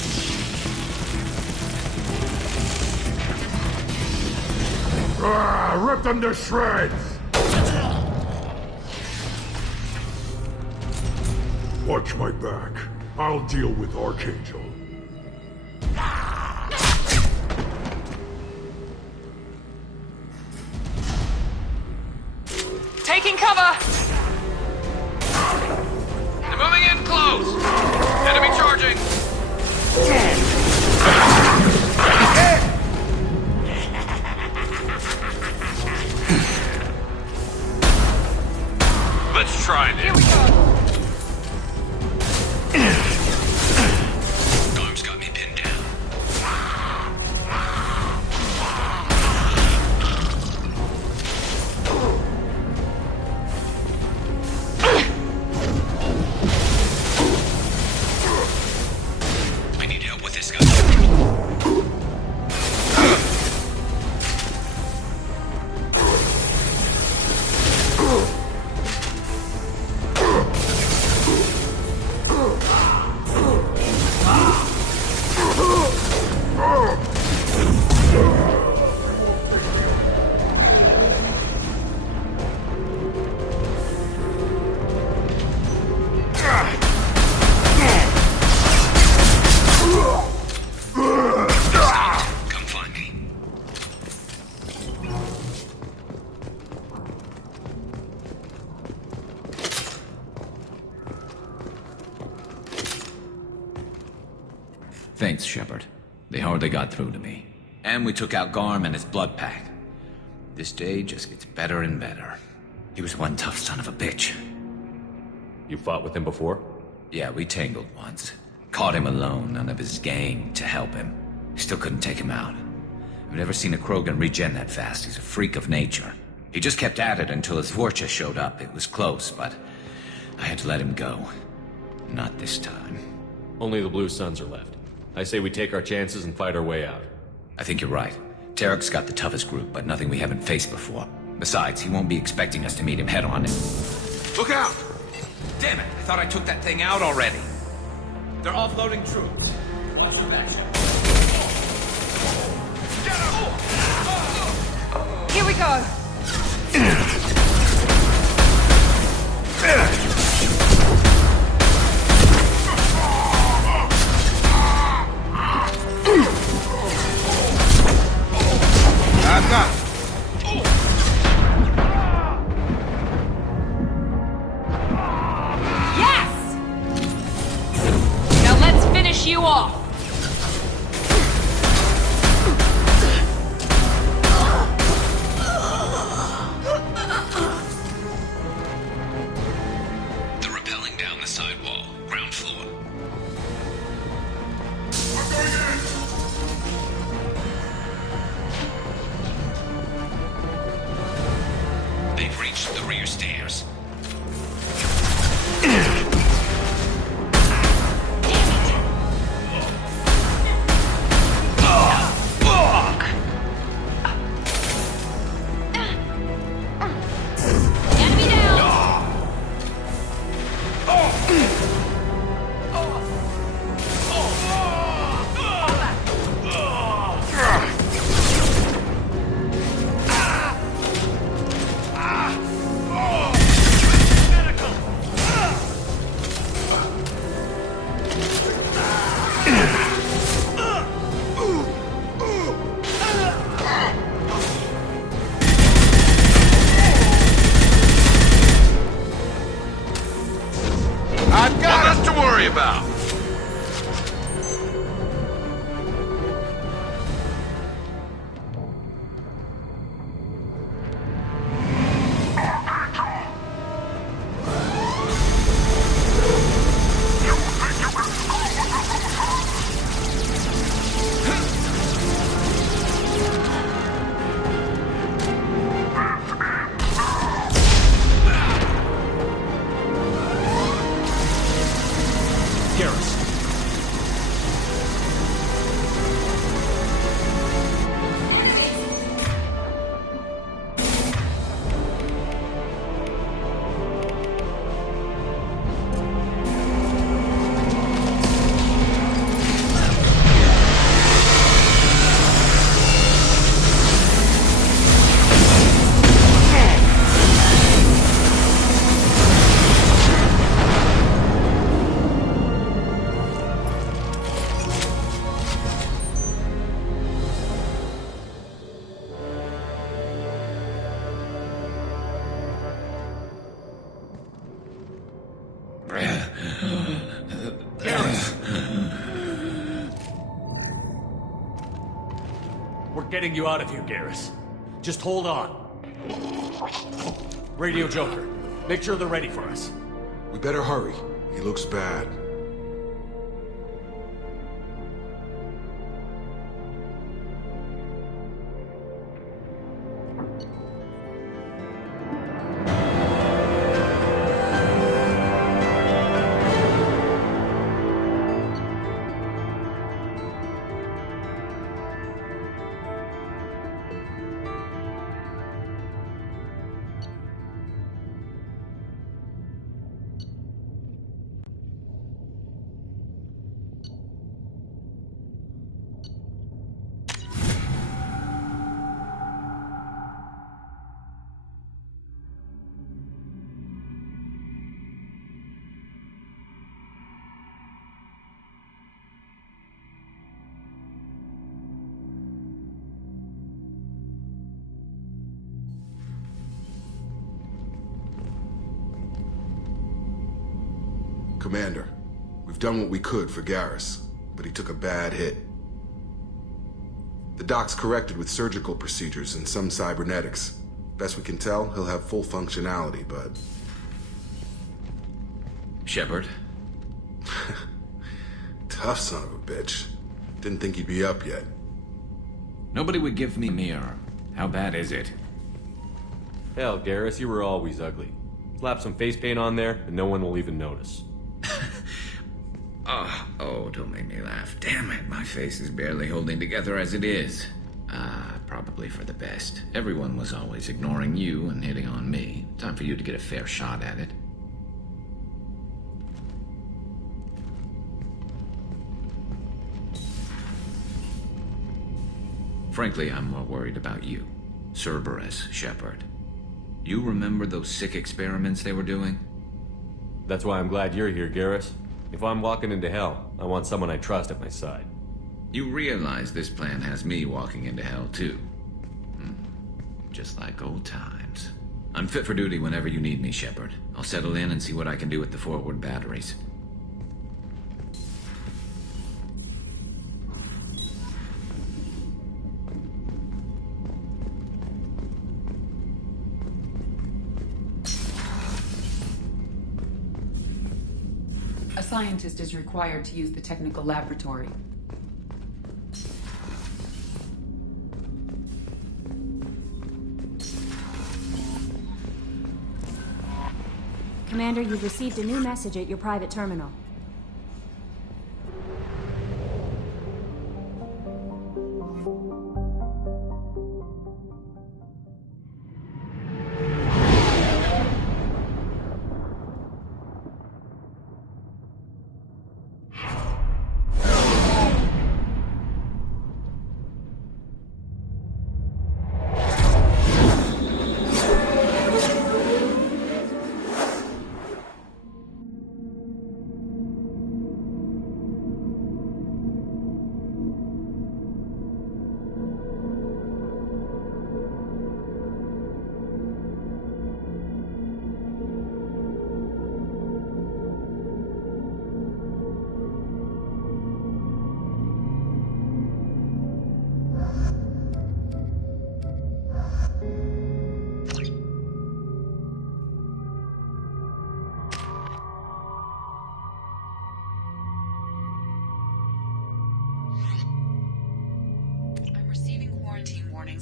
Rip them to shreds! Watch my back. I'll deal with Archangel. Taking cover! They're moving in close! Enemy charging! Let's try this. Here we go! Arm's got me pinned down. I need help with this guy. Come find me. Thanks, Shepard. They hardly got through to me. And we took out Garm and his blood pack. This day just gets better and better. He was one tough son of a bitch. You fought with him before? Yeah, we tangled once. Caught him alone, none of his gang to help him. Still couldn't take him out. I've never seen a Krogan regen that fast. He's a freak of nature. He just kept at it until his Vorcha showed up. It was close, but I had to let him go. Not this time. Only the Blue Suns are left. I say we take our chances and fight our way out. I think you're right. Tarek's got the toughest group, but nothing we haven't faced before. Besides, he won't be expecting us to meet him head-on. Look out! Damn it! I thought I took that thing out already. They're offloading troops. Watch your back, Shepard. Here we go! I've got it. Yes! Now let's finish you off! They're rappelling down the side wall, ground floor. They've reached the rear stairs. Garrus. We're getting you out of here, Garrus. Just hold on. Radio Joker, make sure they're ready for us. We better hurry. He looks bad. Commander, we've done what we could for Garrus, but he took a bad hit. The doc's corrected with surgical procedures and some cybernetics. Best we can tell, he'll have full functionality, but... Shepard? Tough son of a bitch. Didn't think he'd be up yet. Nobody would give me a mirror. How bad is it? Hell, Garrus, you were always ugly. Slap some face paint on there, and no one will even notice. Oh, don't make me laugh. Damn it, my face is barely holding together as it is. Probably for the best. Everyone was always ignoring you and hitting on me. Time for you to get a fair shot at it. Frankly, I'm more worried about you. Cerberus, Shepard. You remember those sick experiments they were doing? That's why I'm glad you're here, Garrus. If I'm walking into hell, I want someone I trust at my side. You realize this plan has me walking into hell, too. Just like old times. I'm fit for duty whenever you need me, Shepard. I'll settle in and see what I can do with the forward batteries. A scientist is required to use the technical laboratory. Commander, you've received a new message at your private terminal.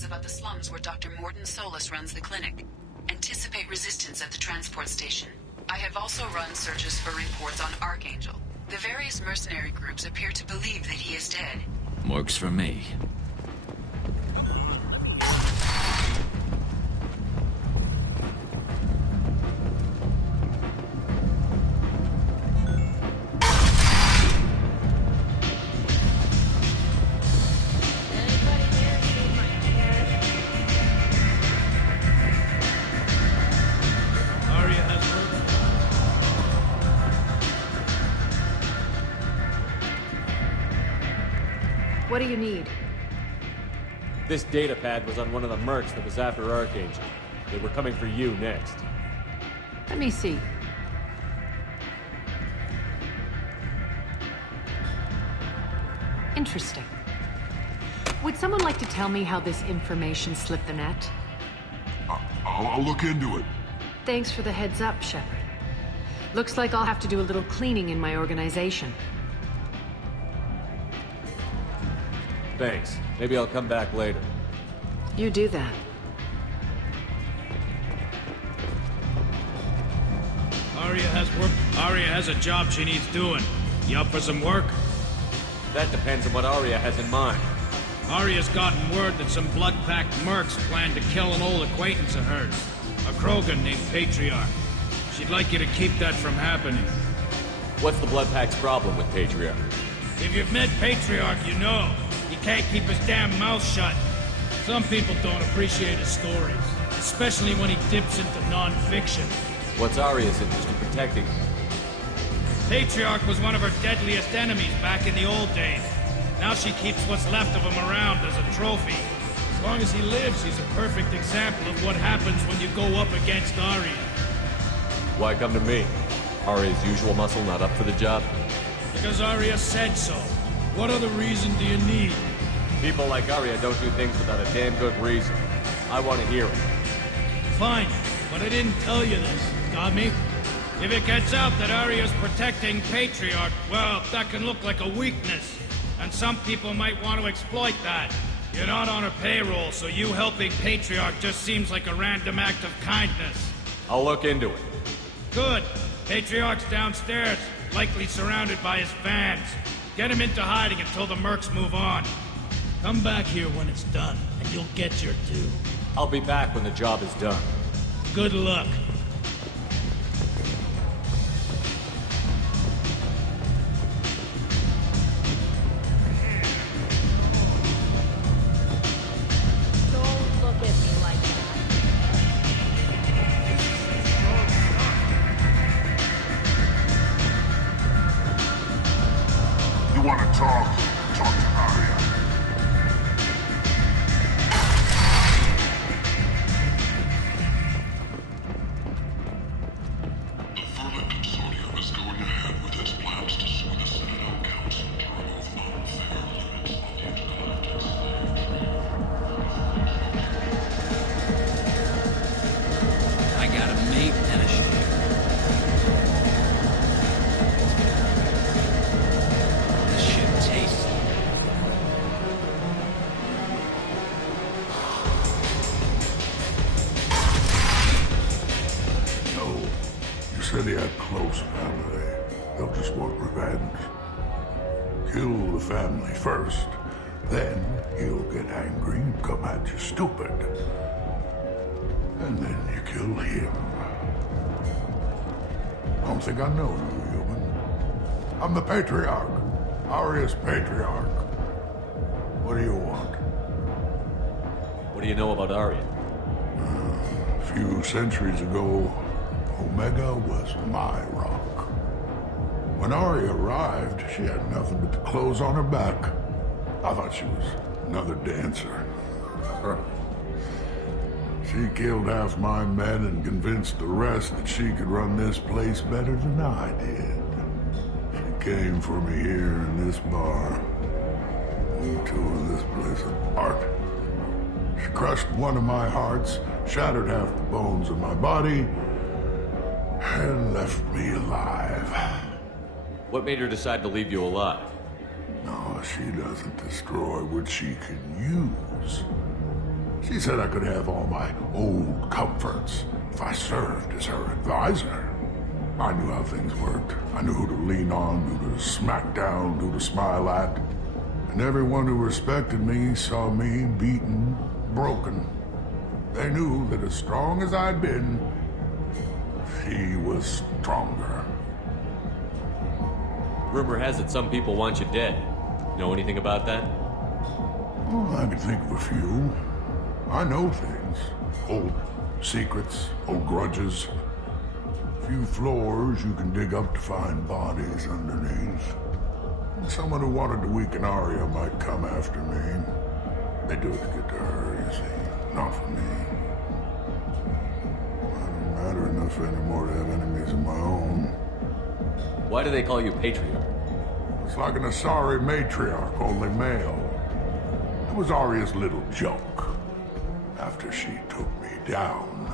About the slums where Dr. Morton Solus runs the clinic. Anticipate resistance at the transport station. I have also run searches for reports on Archangel. The various various mercenary groups appear to believe that he is dead. Works for me. What do you need? This data pad was on one of the mercs that was after Archangel. They were coming for you next. Let me see. Interesting. Would someone like to tell me how this information slipped the net? I'll look into it. Thanks for the heads up, Shepard. Looks like I'll have to do a little cleaning in my organization. Thanks. Maybe I'll come back later. You do that. Aria has a job she needs doing. You up for some work? That depends on what Aria has in mind. Aria's gotten word that some blood-packed mercs plan to kill an old acquaintance of hers, a Krogan named Patriarch. She'd like you to keep that from happening. What's the Bloodpack's problem with Patriarch? If you've met Patriarch, you know. He can't keep his damn mouth shut. Some people don't appreciate his stories, especially when he dips into non-fiction. What's Aria's interest in protecting him? Patriarch was one of her deadliest enemies back in the old days. Now she keeps what's left of him around as a trophy. As long as he lives, he's a perfect example of what happens when you go up against Aria. Why come to me? Aria's usual muscle not up for the job? Because Aria said so. What other reason do you need? People like Aria don't do things without a damn good reason. I want to hear it. Fine, but I didn't tell you this. Got me? If it gets out that Aria's protecting Patriarch, well, that can look like a weakness. And some people might want to exploit that. You're not on her payroll, so you helping Patriarch just seems like a random act of kindness. I'll look into it. Good. Patriarch's downstairs, likely surrounded by his fans. Get him into hiding until the mercs move on. Come back here when it's done, and you'll get your due. I'll be back when the job is done. Good luck. Don't look at me like that. You want to talk? Talk to Aria. The Vermin Consortium is going ahead with its plans to sue the Citadel Council to remove unfair limits on the intergalactic I got a mate and a ship. This shit tastes. No. You said he had close family. They'll just want revenge. Kill the family first. Then he'll get angry and come at you stupid. And then you kill him. I don't think I know you, human. I'm the Patriarch. Aria's Patriarch. What do you want? What do you know about Aria? A few centuries ago, Omega was my rock. When Aria arrived, she had nothing but the clothes on her back. I thought she was another dancer. She killed half my men and convinced the rest that she could run this place better than I did. She came for me here in this bar. We tore this place apart. She crushed one of my hearts, shattered half the bones of my body, and left me alive. What made her decide to leave you alive? No, she doesn't destroy what she can use. She said I could have all my old comforts if I served as her advisor. I knew how things worked. I knew who to lean on, who to smack down, who to smile at. And everyone who respected me saw me beaten, broken. They knew that as strong as I'd been, he was stronger. Rumor has it some people want you dead. Know anything about that? Well, I can think of a few. I know things. Old secrets, old grudges. A few floors you can dig up to find bodies underneath. And someone who wanted to weaken Arya might come after me. They do it to get to her, you see. Not for me. I don't matter enough anymore to have enemies of my own. Why do they call you Patriarch? It's like an Asari matriarch, only male. It was Arya's little joke. After she took me down,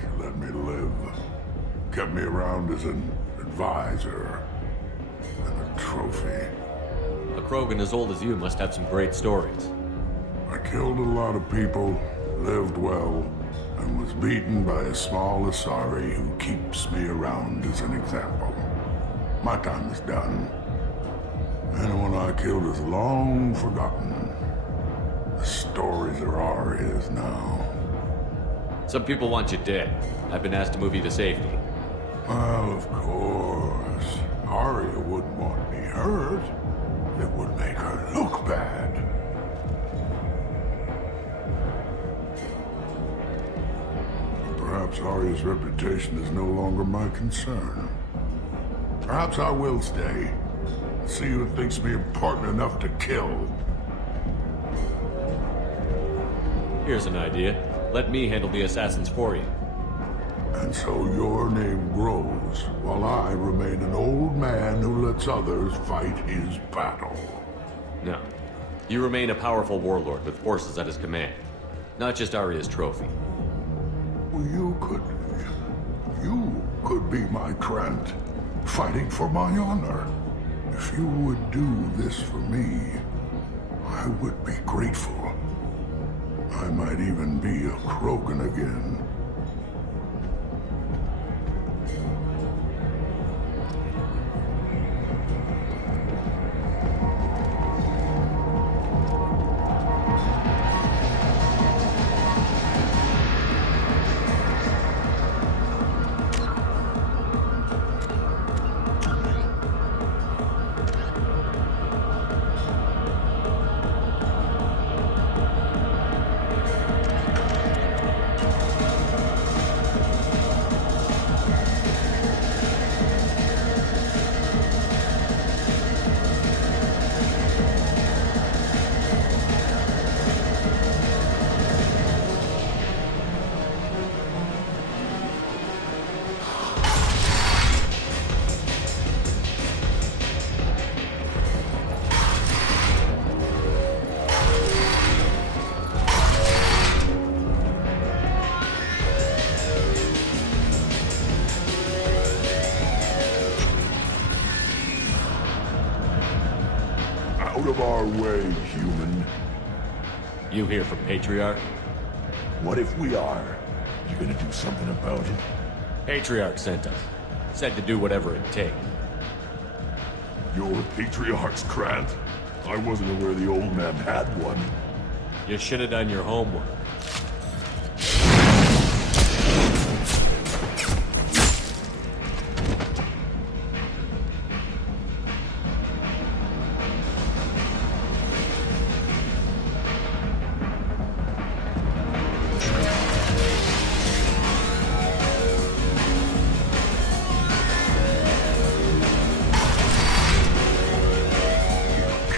she let me live. Kept me around as an advisor and a trophy. A Krogan as old as you must have some great stories. I killed a lot of people, lived well, and was beaten by a small Asari who keeps me around as an example. My time is done. Anyone I killed is long forgotten. The stories are Arya's now. Some people want you dead. I've been asked to move you to safety. Well, of course. Arya wouldn't want me hurt. It would make her look bad. Perhaps Arya's reputation is no longer my concern. Perhaps I will stay. See who thinks me important enough to kill. Here's an idea. Let me handle the assassins for you. And so your name grows, while I remain an old man who lets others fight his battle. No. You remain a powerful warlord with forces at his command. Not just Arya's trophy. Well, you could be my Trent, fighting for my honor. If you would do this for me, I would be grateful. I might even be a Krogan again. Out of our way, human. You here for Patriarch? What if we are? You gonna do something about it? Patriarch sent us. Said to do whatever it takes. You're Patriarch's Grant? I wasn't aware the old man had one. You should have done your homework.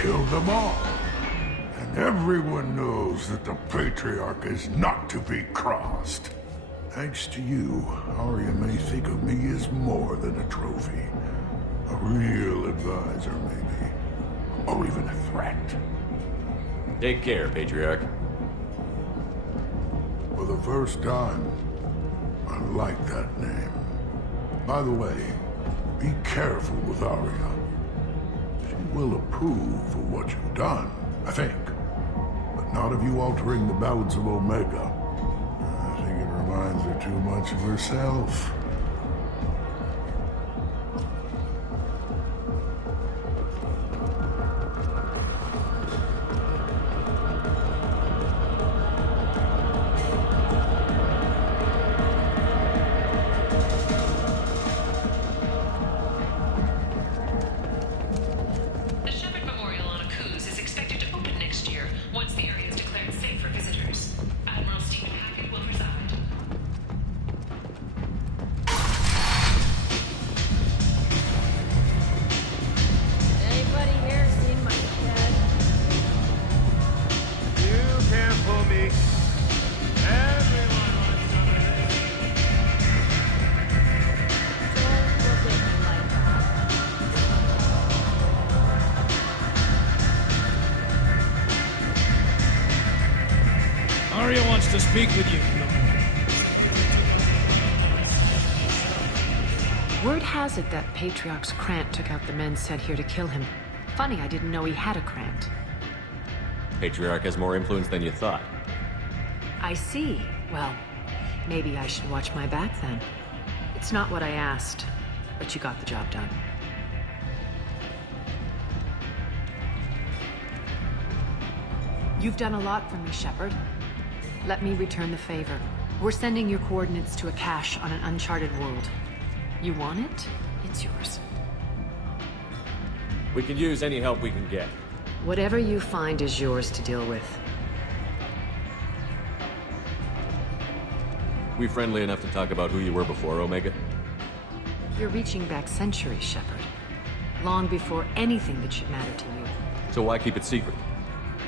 Killed them all. And everyone knows that the Patriarch is not to be crossed. Thanks to you, Arya may think of me as more than a trophy. A real advisor, maybe. Or even a threat. Take care, Patriarch. For the first time, I like that name. By the way, be careful with Arya. She will approve of what you've done, I think. But not of you altering the balance of Omega. I think it reminds her too much of herself. to speak with you. Word has it that Patriarch's Krant took out the men sent here to kill him. Funny, I didn't know he had a Krant. Patriarch has more influence than you thought. I see. Well, maybe I should watch my back then. It's not what I asked, but you got the job done. You've done a lot for me, Shepard. Let me return the favor. We're sending your coordinates to a cache on an uncharted world. You want it? It's yours. We can use any help we can get. Whatever you find is yours to deal with. We friendly enough to talk about who you were before, Omega? You're reaching back centuries, Shepard. Long before anything that should matter to you. So why keep it secret?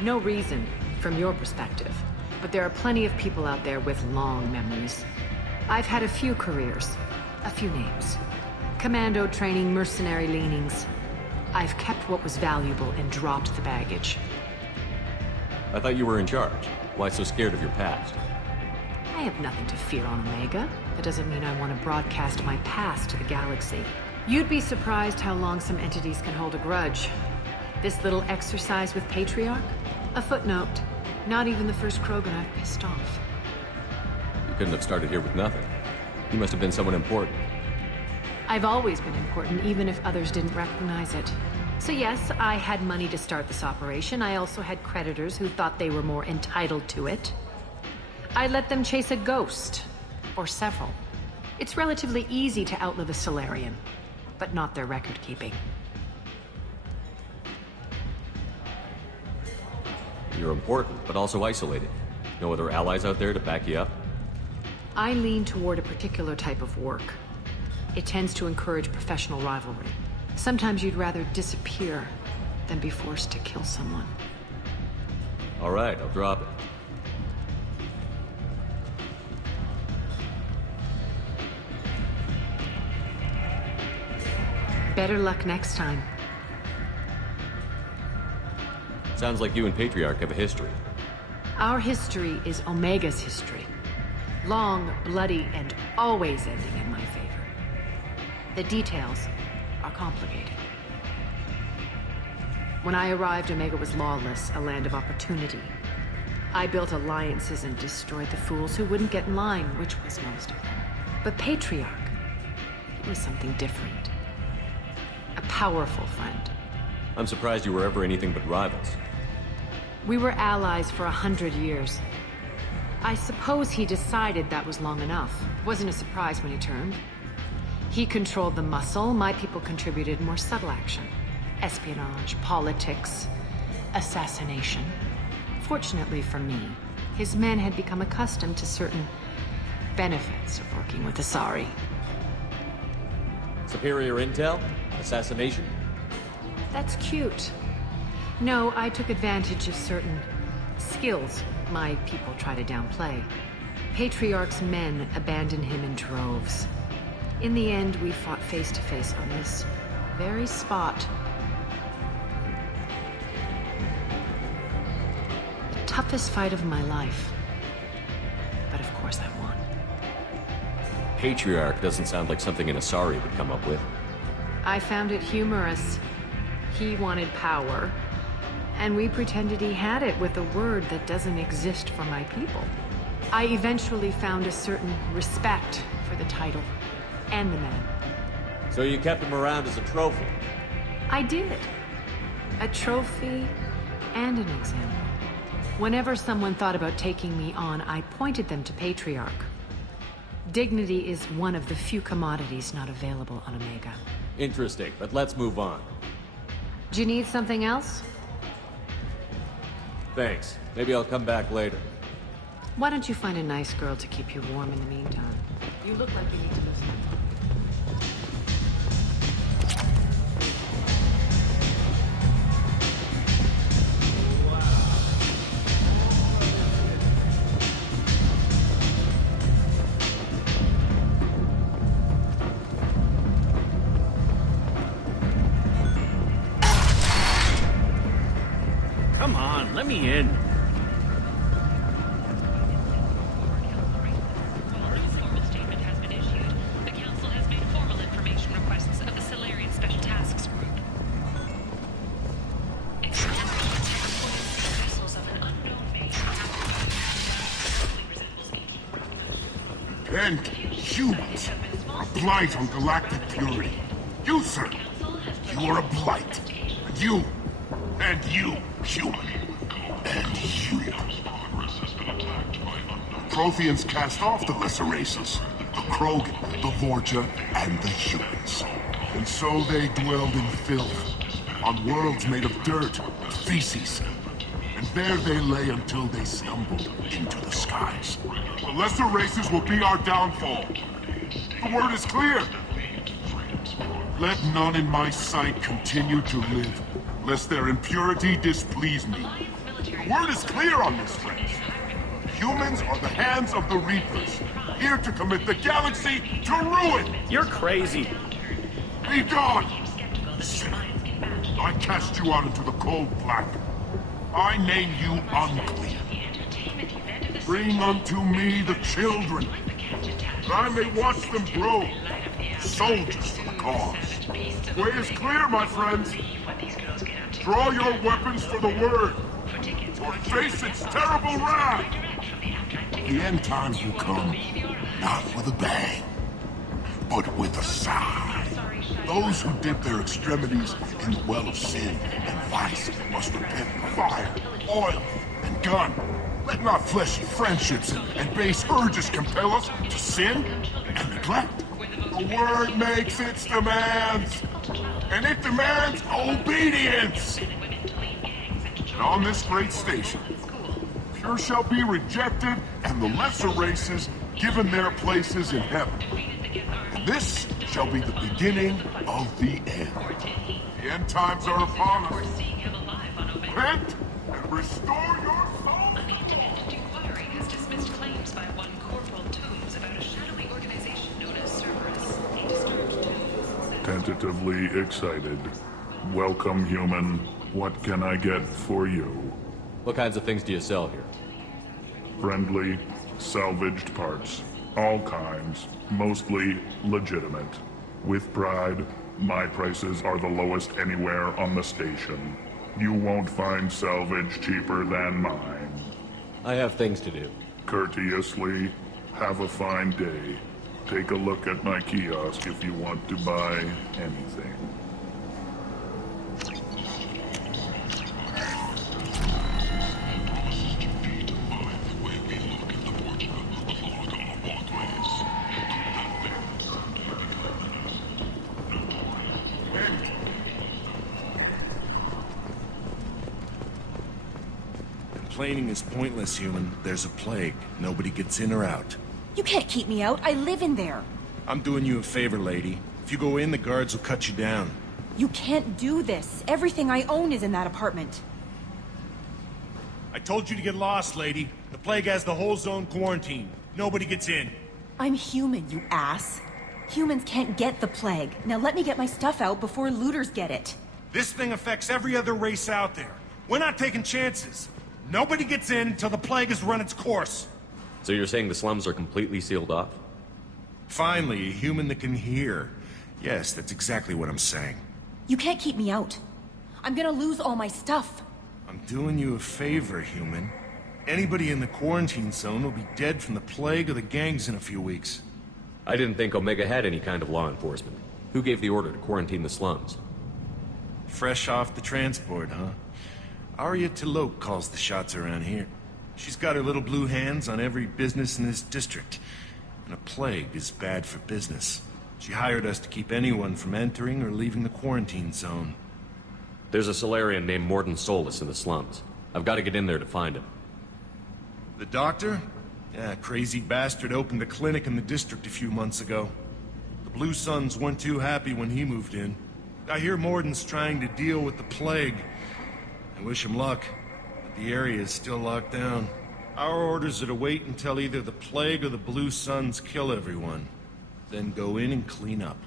No reason, from your perspective. But there are plenty of people out there with long memories. I've had a few careers. A few names. Commando training, mercenary leanings. I've kept what was valuable and dropped the baggage. I thought you were in charge. Why so scared of your past? I have nothing to fear on Omega. That doesn't mean I want to broadcast my past to the galaxy. You'd be surprised how long some entities can hold a grudge. This little exercise with Patriarch? A footnote. Not even the first Krogan I've pissed off. You couldn't have started here with nothing. You must have been someone important. I've always been important, even if others didn't recognize it. So yes, I had money to start this operation. I also had creditors who thought they were more entitled to it. I let them chase a ghost. Or several. It's relatively easy to outlive a Solarian, but not their record-keeping. You're important, but also isolated. No other allies out there to back you up? I lean toward a particular type of work. It tends to encourage professional rivalry. Sometimes you'd rather disappear than be forced to kill someone. All right, I'll drop it. Better luck next time. Sounds like you and Patriarch have a history. Our history is Omega's history. Long, bloody, and always ending in my favor. The details are complicated. When I arrived, Omega was lawless, a land of opportunity. I built alliances and destroyed the fools who wouldn't get in line, which was most of them. But Patriarch, he was something different. A powerful friend. I'm surprised you were ever anything but rivals. We were allies for 100 years. I suppose he decided that was long enough. Wasn't a surprise when he turned. He controlled the muscle, my people contributed more subtle action. Espionage, politics, assassination. Fortunately for me, his men had become accustomed to certain benefits of working with Asari. Superior intel? Assassination? That's cute. No, I took advantage of certain skills my people try to downplay. Patriarch's men abandoned him in droves. In the end, we fought face to face on this very spot. The toughest fight of my life. But of course I won. Patriarch doesn't sound like something an Asari would come up with. I found it humorous. He wanted power, and we pretended he had it with a word that doesn't exist for my people. I eventually found a certain respect for the title and the man. So you kept him around as a trophy? I did. A trophy and an example. Whenever someone thought about taking me on, I pointed them to Patriarch. Dignity is one of the few commodities not available on Omega. Interesting, but let's move on. Do you need something else? Thanks. Maybe I'll come back later. Why don't you find a nice girl to keep you warm in the meantime? You look like you need to listen. Come on, let me in. And humans are a blight on galactic purity. You, sir, you are a blight. And you, human. And you. Protheans cast off the lesser races. The Krogan, the Vorja, and the humans. And so they dwelled in filth, on worlds made of dirt, feces. And there they lay until they stumbled into the skies. The lesser races will be our downfall. The word is clear. Let none in my sight continue to live, lest their impurity displease me. The word is clear on this, friends. Humans are the hands of the Reapers, here to commit the galaxy to ruin! You're crazy. Be gone! Sinner, I cast you out into the cold black. I name you unclean. Bring unto me the children, that I may watch them grow, soldiers for the cause. The way is clear, my friends. Draw your weapons for the word, or face its terrible wrath. The end times will come, not with a bang, but with a sigh. Those who dip their extremities in the well of sin and vice must repent of fire, oil, and gun. Let not fleshy friendships and base urges compel us to sin and neglect. The word makes its demands, and it demands obedience. And on this great station, pure shall be rejected, and the lesser races given their places in heaven. And this shall be the beginning of the end. The end times are upon us. Repent and restore your soul. An independent inquiry has dismissed claims by one Corporal Toombs about a shadowy organization known as Cerberus. A disturbed Toombs. Tentatively excited. Welcome, human. What can I get for you? What kinds of things do you sell here? Friendly, salvaged parts. All kinds. Mostly legitimate. With pride, my prices are the lowest anywhere on the station. You won't find salvage cheaper than mine. I have things to do. Courteously, have a fine day. Take a look at my kiosk if you want to buy anything. Complaining is pointless, human. There's a plague. Nobody gets in or out. You can't keep me out. I live in there. I'm doing you a favor, lady. If you go in, the guards will cut you down. You can't do this. Everything I own is in that apartment. I told you to get lost, lady. The plague has the whole zone quarantined. Nobody gets in. I'm human, you ass. Humans can't get the plague. Now let me get my stuff out before looters get it. This thing affects every other race out there. We're not taking chances. Nobody gets in until the plague has run its course. So you're saying the slums are completely sealed off? Finally, a human that can hear. Yes, that's exactly what I'm saying. You can't keep me out. I'm gonna lose all my stuff. I'm doing you a favor, human. Anybody in the quarantine zone will be dead from the plague or the gangs in a few weeks. I didn't think Omega had any kind of law enforcement. Who gave the order to quarantine the slums? Fresh off the transport, huh? Arya Tilok calls the shots around here. She's got her little blue hands on every business in this district. And a plague is bad for business. She hired us to keep anyone from entering or leaving the quarantine zone. There's a Solarian named Morden Solus in the slums. I've got to get in there to find him. The doctor? Yeah, crazy bastard opened a clinic in the district a few months ago. The Blue Suns weren't too happy when he moved in. I hear Morden's trying to deal with the plague. I wish him luck, but the area is still locked down. Our orders are to wait until either the plague or the Blue Suns kill everyone. Then go in and clean up.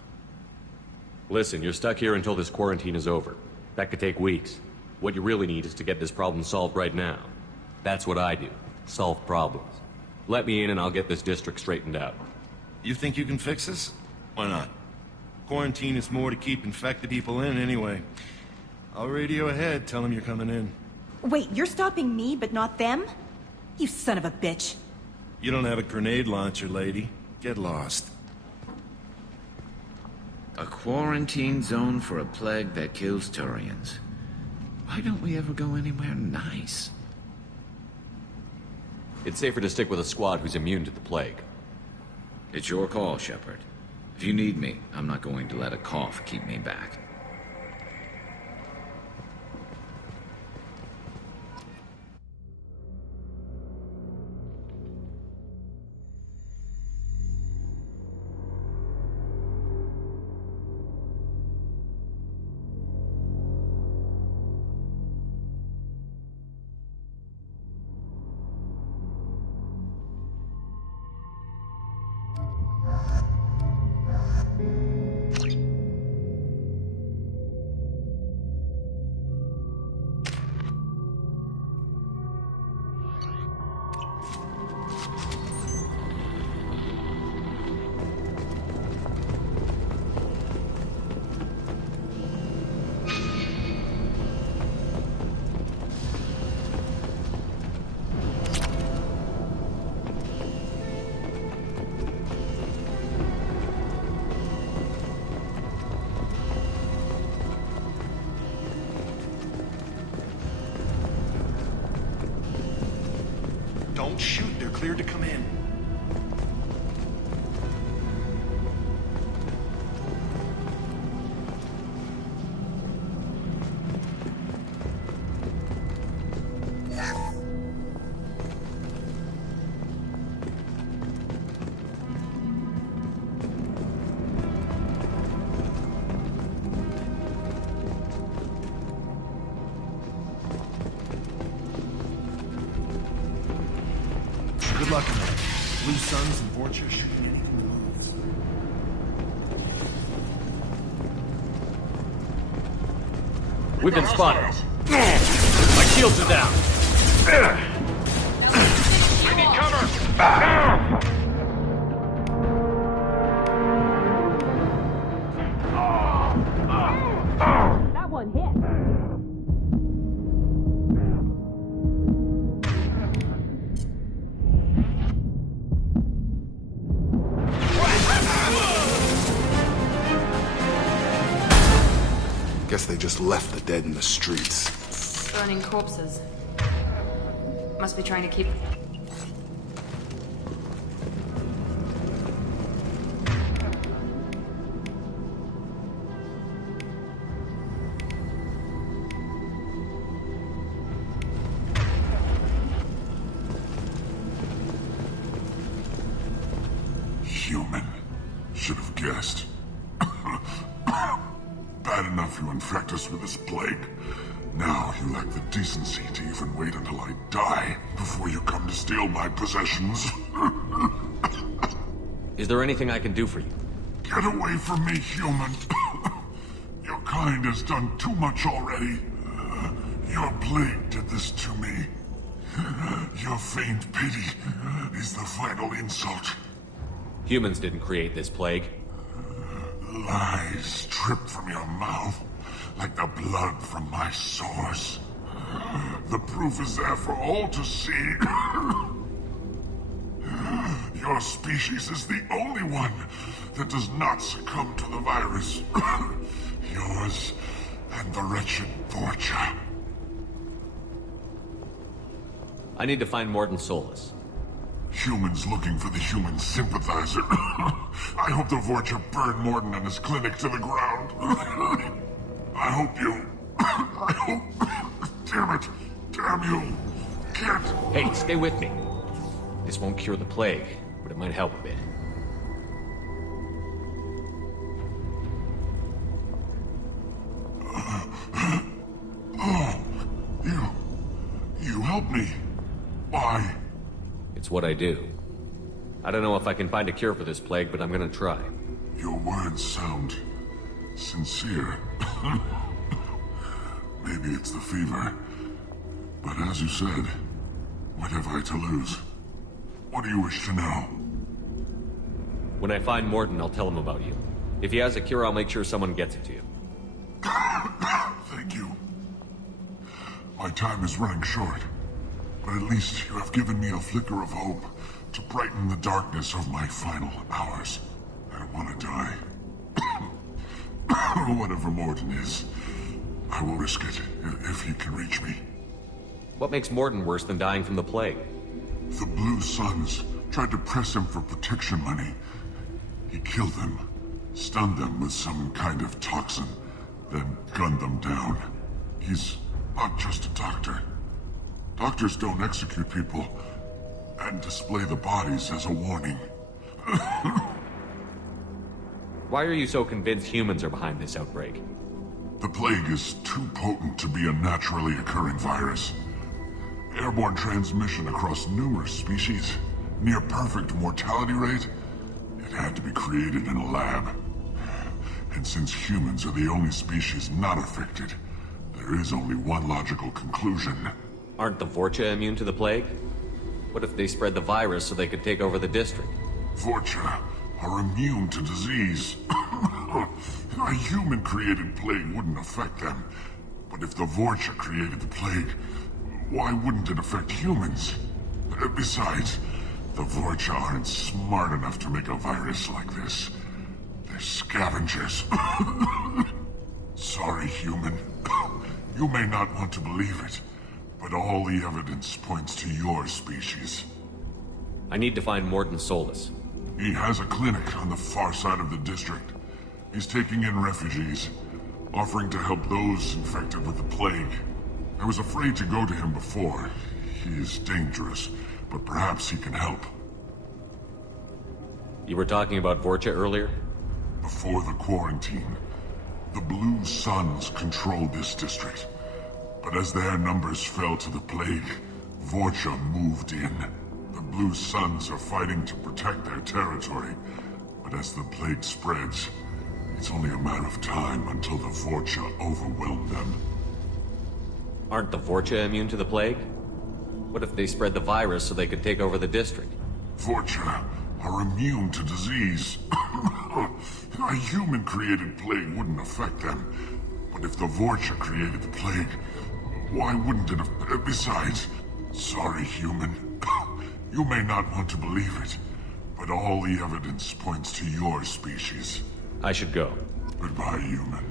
Listen, you're stuck here until this quarantine is over. That could take weeks. What you really need is to get this problem solved right now. That's what I do. Solve problems. Let me in and I'll get this district straightened out. You think you can fix this? Why not? Quarantine is more to keep infected people in anyway. I'll radio ahead, tell them you're coming in. Wait, you're stopping me, but not them? You son of a bitch. You don't have a grenade launcher, lady. Get lost. A quarantine zone for a plague that kills Turians. Why don't we ever go anywhere nice? It's safer to stick with a squad who's immune to the plague. It's your call, Shepard. If you need me, I'm not going to let a cough keep me back. Don't shoot, they're cleared to come in. Good luck in that. Blue Suns and Vorcha shouldn't get even moves. We've been spotted. My shields are down. I need cover! That one hit. Guess they just left the dead in the streets. Burning corpses. Must be trying to keep... Human. Should have guessed. Bad enough you infect us with this plague. Now you lack the decency to even wait until I die before you come to steal my possessions. Is there anything I can do for you? Get away from me, human. Your kind has done too much already. Your plague did this to me. Your faint pity is the final insult. Humans didn't create this plague. Lies drip from your mouth like the blood from my sores. The proof is there for all to see. Your species is the only one that does not succumb to the virus. Yours and the wretched Vorcha. I need to find Morton Solus. Humans looking for the human sympathizer. I hope the Vorcha burn Morton and his clinic to the ground. I hope you... I hope... Damn it. Damn you. Can't... Hey, stay with me. This won't cure the plague, but it might help a bit. Oh, you helped me. Why? It's what I do. I don't know if I can find a cure for this plague, but I'm gonna try. Your words sound sincere. Maybe it's the fever. But as you said, what have I to lose? What do you wish to know? When I find Morton, I'll tell him about you. If he has a cure, I'll make sure someone gets it to you. Thank you. My time is running short. But at least you have given me a flicker of hope To brighten the darkness of my final hours. I don't want to die. Whatever Morden is, I will risk it if he can reach me. What makes Morden worse than dying from the plague? The Blue Suns tried to press him for protection money. He killed them, stunned them with some kind of toxin, then gunned them down. He's not just a doctor. Doctors don't execute people and display the bodies as a warning. Why are you so convinced humans are behind this outbreak? The plague is too potent to be a naturally occurring virus. Airborne transmission across numerous species, near perfect mortality rate. It had to be created in a lab. And since humans are the only species not affected, there is only one logical conclusion. Aren't the Vorcha immune to the plague? What if they spread the virus so they could take over the district? Vorcha are immune to disease. A human-created plague wouldn't affect them. But if the Vorcha created the plague, why wouldn't it affect humans? Besides, the Vorcha aren't smart enough to make a virus like this. They're scavengers. Sorry, human. You may not want to believe it, but all the evidence points to your species. I need to find Morden Solus. He has a clinic on the far side of the district. He's taking in refugees, offering to help those infected with the plague. I was afraid to go to him before. He is dangerous, but perhaps he can help. You were talking about Vorcha earlier? Before the quarantine, the Blue Suns controlled this district. But as their numbers fell to the plague, Vorcha moved in. The Blue Suns are fighting to protect their territory. But as the plague spreads, it's only a matter of time until the Vorcha overwhelm them. Aren't the Vorcha immune to the plague? What if they spread the virus so they could take over the district? Vorcha are immune to disease. A human-created plague wouldn't affect them. But if the Vorcha created the plague, why wouldn't it have... Besides, sorry, human. You may not want to believe it, but all the evidence points to your species. I should go. Goodbye, human.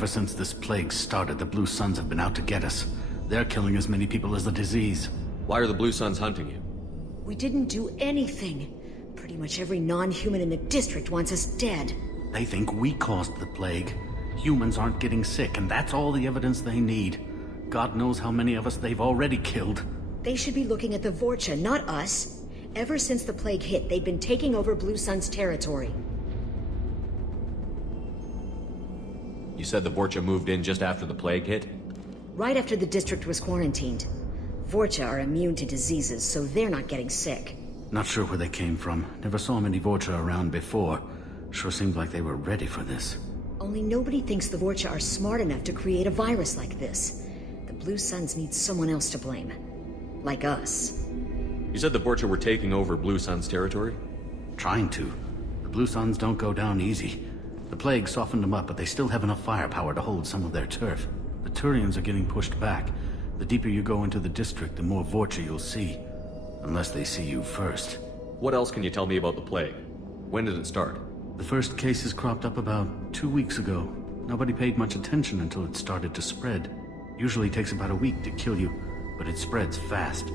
Ever since this plague started, the Blue Suns have been out to get us. They're killing as many people as the disease. Why are the Blue Suns hunting you? We didn't do anything. Pretty much every non-human in the district wants us dead. They think we caused the plague. Humans aren't getting sick, and that's all the evidence they need. God knows how many of us they've already killed. They should be looking at the Vorcha, not us. Ever since the plague hit, they've been taking over Blue Sun's territory. You said the Vorcha moved in just after the plague hit? Right after the district was quarantined. Vorcha are immune to diseases, so they're not getting sick. Not sure where they came from. Never saw many Vorcha around before. Sure seemed like they were ready for this. Only nobody thinks the Vorcha are smart enough to create a virus like this. The Blue Suns need someone else to blame. Like us. You said the Vorcha were taking over Blue Sun's territory? Trying to. The Blue Suns don't go down easy. The plague softened them up, but they still have enough firepower to hold some of their turf. The Turians are getting pushed back. The deeper you go into the district, the more Vorcha you'll see. Unless they see you first. What else can you tell me about the plague? When did it start? The first cases cropped up about 2 weeks ago. Nobody paid much attention until it started to spread. Usually takes about a week to kill you, but it spreads fast.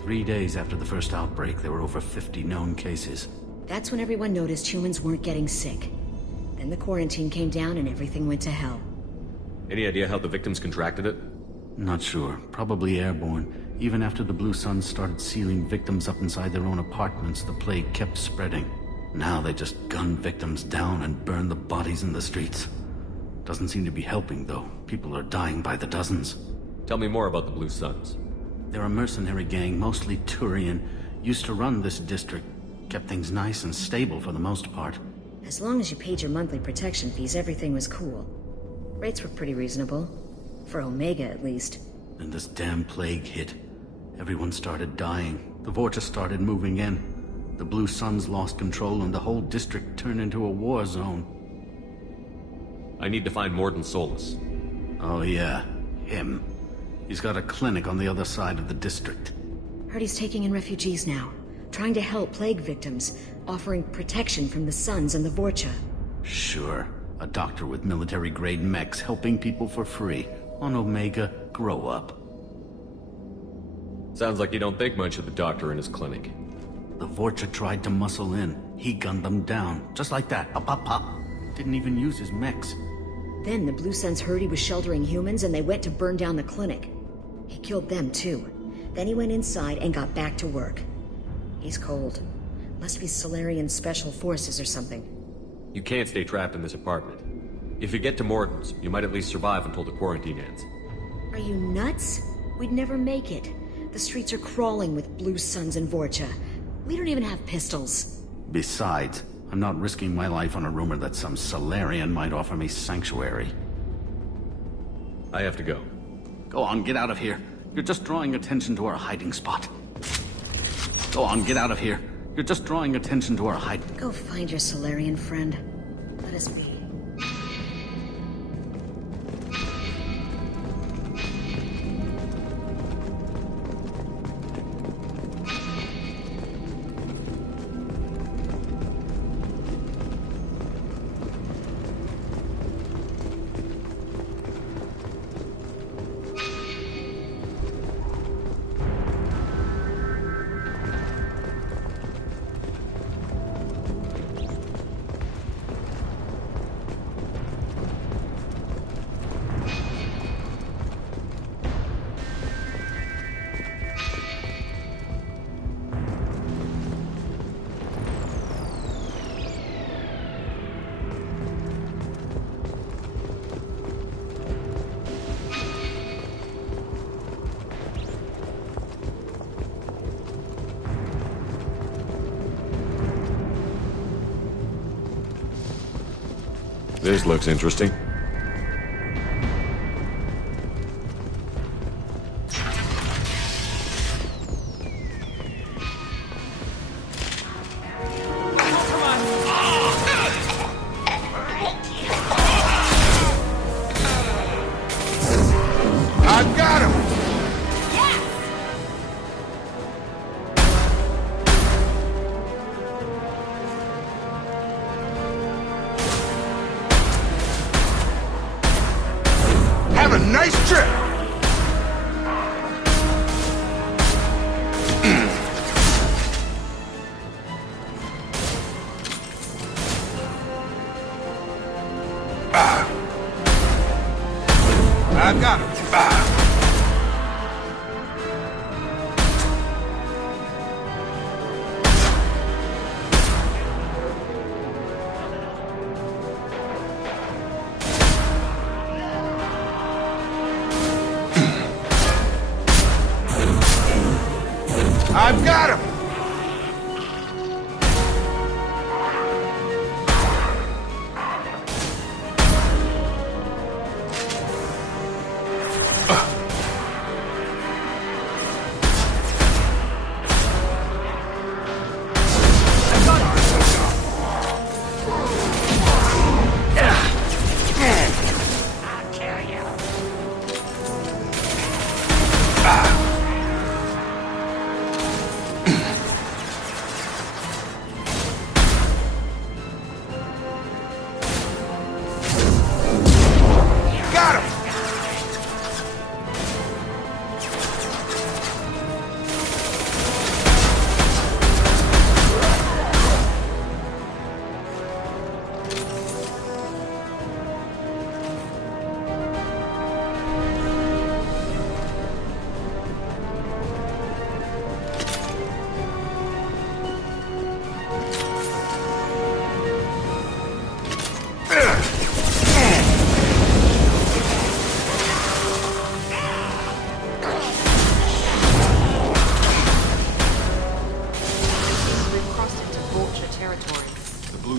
3 days after the first outbreak, there were over 50 known cases. That's when everyone noticed humans weren't getting sick. Then the quarantine came down and everything went to hell. Any idea how the victims contracted it? Not sure. Probably airborne. Even after the Blue Suns started sealing victims up inside their own apartments, the plague kept spreading. Now they just gun victims down and burn the bodies in the streets. Doesn't seem to be helping, though. People are dying by the dozens. Tell me more about the Blue Suns. They're a mercenary gang, mostly Turian. Used to run this district. Kept things nice and stable for the most part. As long as you paid your monthly protection fees, everything was cool. Rates were pretty reasonable. For Omega, at least. Then this damn plague hit. Everyone started dying. The Vorcha started moving in. The Blue Suns lost control and the whole district turned into a war zone. I need to find Morden Solus. Oh yeah, him. He's got a clinic on the other side of the district. Heard he's taking in refugees now. Trying to help plague victims. Offering protection from the Suns and the Vorcha. Sure. A doctor with military-grade mechs helping people for free. On Omega, grow up. Sounds like you don't think much of the doctor in his clinic. The Vorcha tried to muscle in. He gunned them down. Just like that. Up, up, up. Didn't even use his mechs. Then the Blue Suns heard he was sheltering humans and they went to burn down the clinic. He killed them too. Then he went inside and got back to work. He's cold. Must be Solarian Special Forces or something. You can't stay trapped in this apartment. If you get to Morden's, you might at least survive until the quarantine ends. Are you nuts? We'd never make it. The streets are crawling with Blue Suns and Vorcha. We don't even have pistols. Besides, I'm not risking my life on a rumor that some Solarian might offer me sanctuary. I have to go. Go on, get out of here. You're just drawing attention to our hiding spot. Go on, get out of here. You're just drawing attention to our hiding... Go find your Solarian friend. Let us be. This looks interesting. I've got him! Nice trip! I got him. I've got him!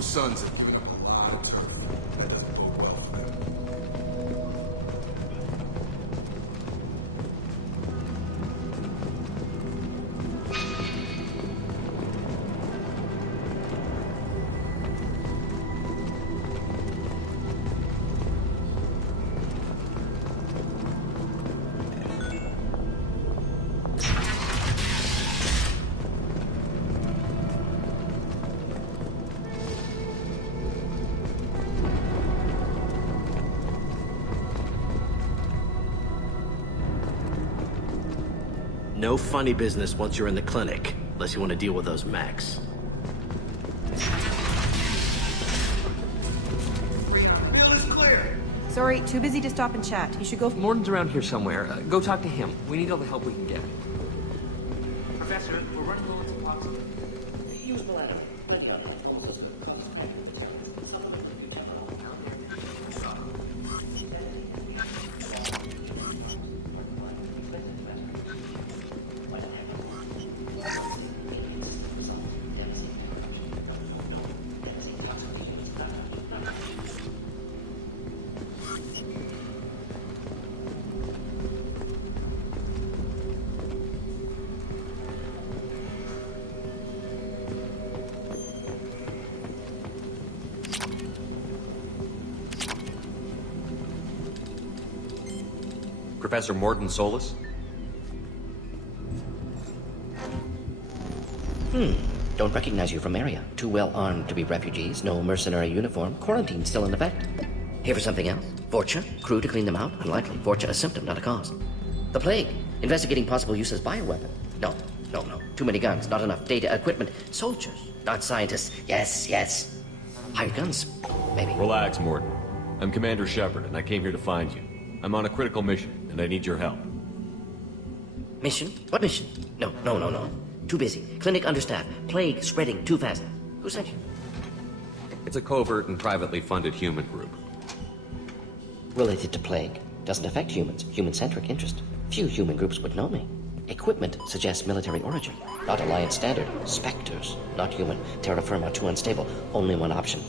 Suns have cleaned up a lot of turf. That doesn't look well for them. No funny business once you're in the clinic, unless you want to deal with those mechs. Bill is clear. Sorry, too busy to stop and chat. You should go... Morton's around here somewhere. Go talk to him. We need all the help we can get. Professor, we're running low on supplies. Use the ladder. Professor Morton Solus? Don't recognize you from area. Too well armed to be refugees, no mercenary uniform, quarantine still in effect. Here for something else? Vorcha? Crew to clean them out? Unlikely. Vorcha a symptom, not a cause. The plague? Investigating possible use as bioweapon? No. Too many guns, not enough data, equipment. Soldiers, not scientists. Yes. Hired guns, maybe. Relax, Morton. I'm Commander Shepard, and I came here to find you. I'm on a critical mission, and I need your help. Mission? What mission? No. Too busy. Clinic understaffed. Plague spreading too fast. Who sent you? It's a covert and privately funded human group. Related to plague. Doesn't affect humans. Human-centric interest. Few human groups would know me. Equipment suggests military origin. Not Alliance standard. Spectres. Not human. Terra firma too unstable. Only one option.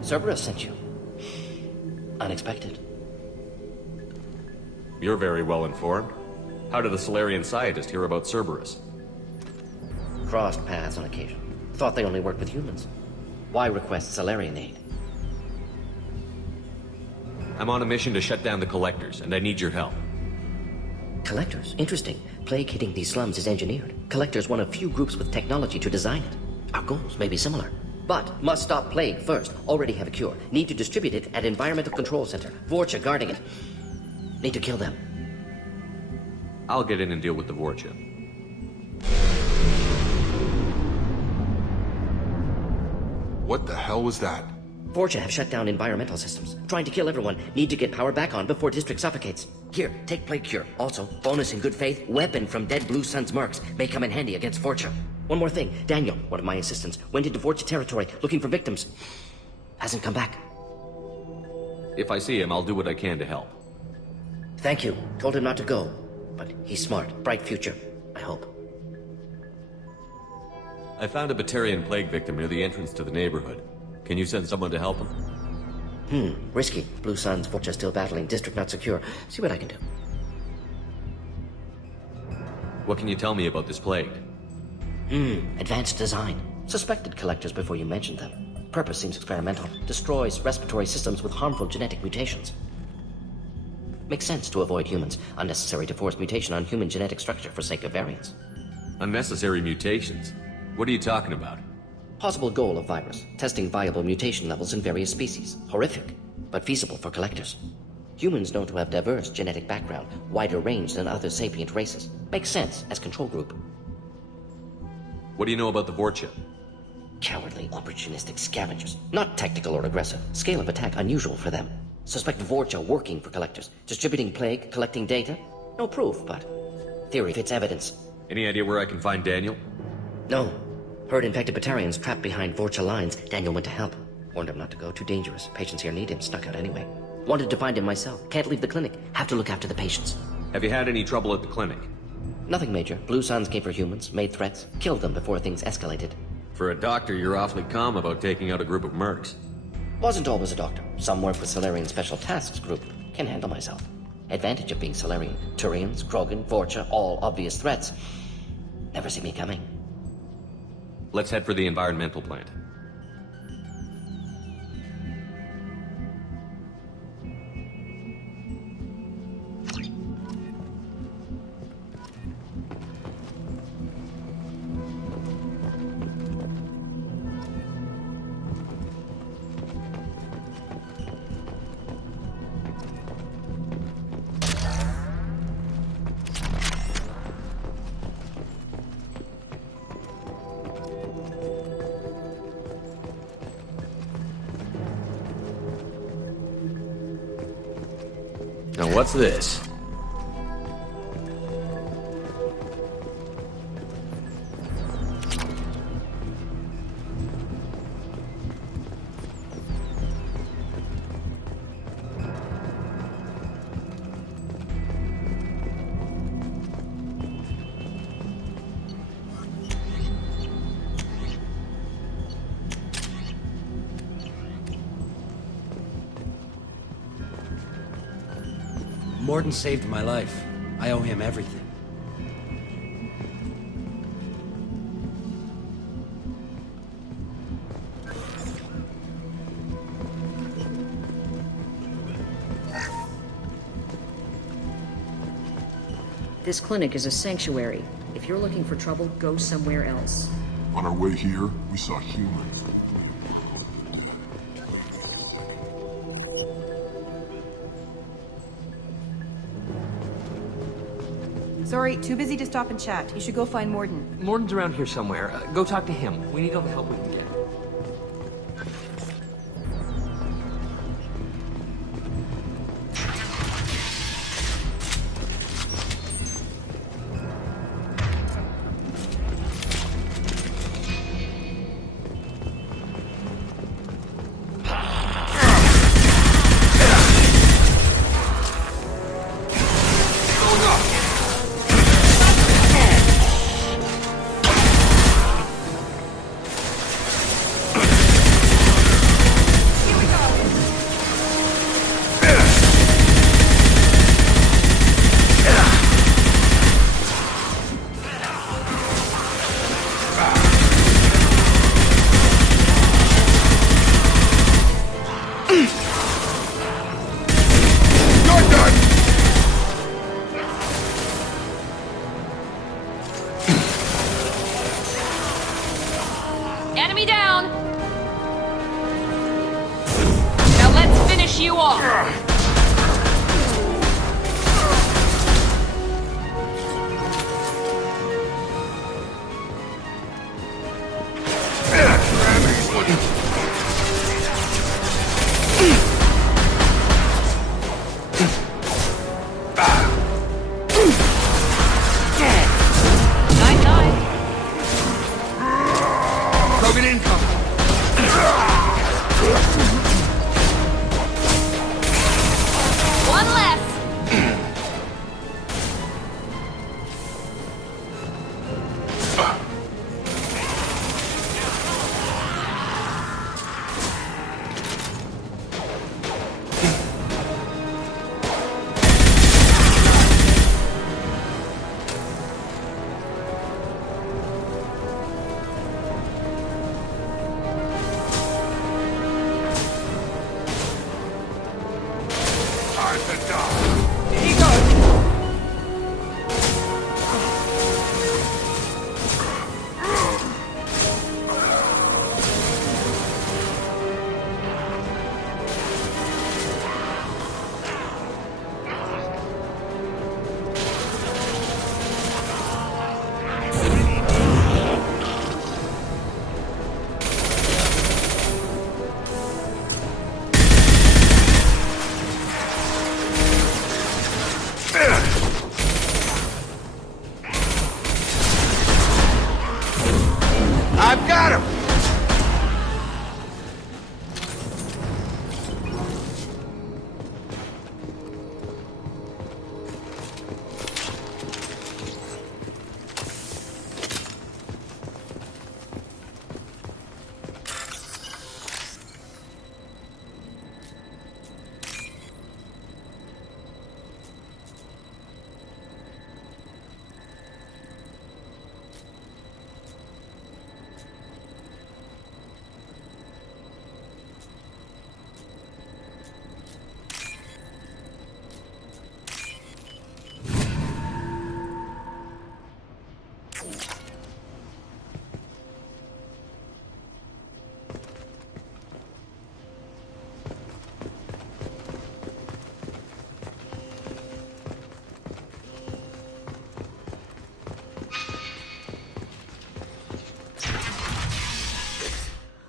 Cerberus sent you. Unexpected. You're very well informed. How did a Solarian scientist hear about Cerberus? Crossed paths on occasion. Thought they only worked with humans. Why request Solarian aid? I'm on a mission to shut down the Collectors, and I need your help. Collectors? Interesting. Plague hitting these slums is engineered. Collectors one of few groups with technology to design it. Our goals may be similar. But must stop plague first. Already have a cure. Need to distribute it at Environmental Control Center. Vorcha guarding it. Need to kill them. I'll get in and deal with the Vorcha. What the hell was that? Vorcha have shut down environmental systems. Trying to kill everyone. Need to get power back on before District suffocates. Here, take Plague Cure. Also, bonus in good faith, weapon from dead Blue Sun's mercs. May come in handy against Vorcha. One more thing. Daniel, one of my assistants, went into Vorcha territory looking for victims. Hasn't come back. If I see him, I'll do what I can to help. Thank you. Told him not to go. But he's smart. Bright future. I hope. I found a Batarian plague victim near the entrance to the neighborhood. Can you send someone to help him? Risky. Blue Sun's Vorcha still battling. District not secure. See what I can do. What can you tell me about this plague? Advanced design. Suspected collectors before you mentioned them. Purpose seems experimental. Destroys respiratory systems with harmful genetic mutations. Makes sense to avoid humans. Unnecessary to force mutation on human genetic structure for sake of variance. Unnecessary mutations? What are you talking about? Possible goal of virus. Testing viable mutation levels in various species. Horrific, but feasible for collectors. Humans known to have diverse genetic background, wider range than other sapient races. Makes sense as control group. What do you know about the Vorcha? Cowardly, opportunistic scavengers. Not tactical or aggressive. Scale of attack unusual for them. Suspect Vorcha working for collectors. Distributing plague, collecting data. No proof, but theory fits evidence. Any idea where I can find Daniel? No. Heard infected Batarians trapped behind Vorcha lines. Daniel went to help. Warned him not to go. Too dangerous. Patients here need him. Stuck out anyway. Wanted to find him myself. Can't leave the clinic. Have to look after the patients. Have you had any trouble at the clinic? Nothing major. Blue Suns came for humans, made threats, killed them before things escalated. For a doctor, you're awfully calm about taking out a group of mercs. Wasn't always a doctor. Some work with Solarian Special Tasks Group. Can handle myself. Advantage of being Solarian. Turians, Krogan, Vorcha, all obvious threats. Never see me coming. Let's head for the environmental plant. Now what's this? Morden saved my life. I owe him everything. This clinic is a sanctuary. If you're looking for trouble, go somewhere else. On our way here, we saw humans. Sorry, too busy to stop and chat. You should go find Morden. Morden's around here somewhere. Go talk to him. We need all the help we can get.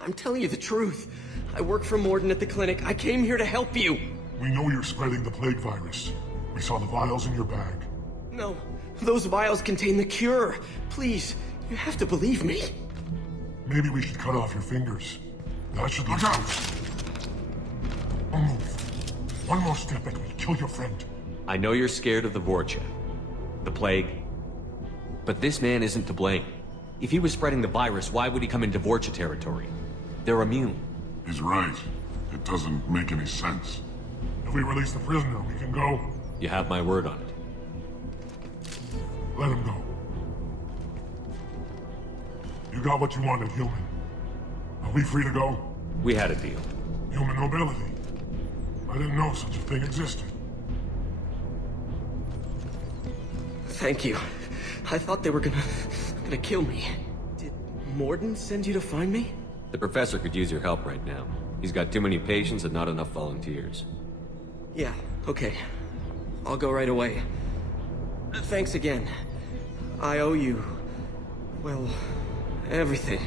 I'm telling you the truth. I work for Morden at the clinic. I came here to help you. We know you're spreading the plague virus. We saw the vials in your bag. No, those vials contain the cure. Please, you have to believe me. Maybe we should cut off your fingers. That should look out! Don't move. One more step and we'll kill your friend. I know you're scared of the Vorcha, the plague, but this man isn't to blame. If he was spreading the virus, why would he come into Vorcha territory? They're immune. He's right. It doesn't make any sense. If we release the prisoner, we can go. You have my word on it. Let him go. You got what you wanted, human. Are we free to go? We had a deal. Human nobility. I didn't know such a thing existed. Thank you. I thought they were gonna kill me. Did Morden send you to find me? The professor could use your help right now. He's got too many patients and not enough volunteers. Yeah, okay. I'll go right away. Thanks again. I owe you... well, everything.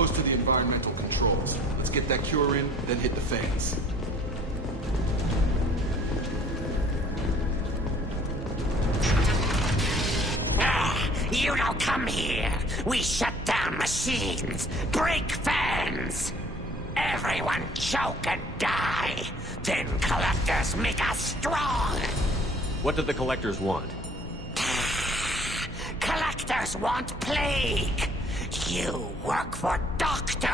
close to the environmental controls. Let's get that cure in, then hit the fans. You don't come here. We shut down machines, break fans. Everyone choke and die. Then collectors make us strong. What do the collectors want? Collectors want plague. You work for Doctor.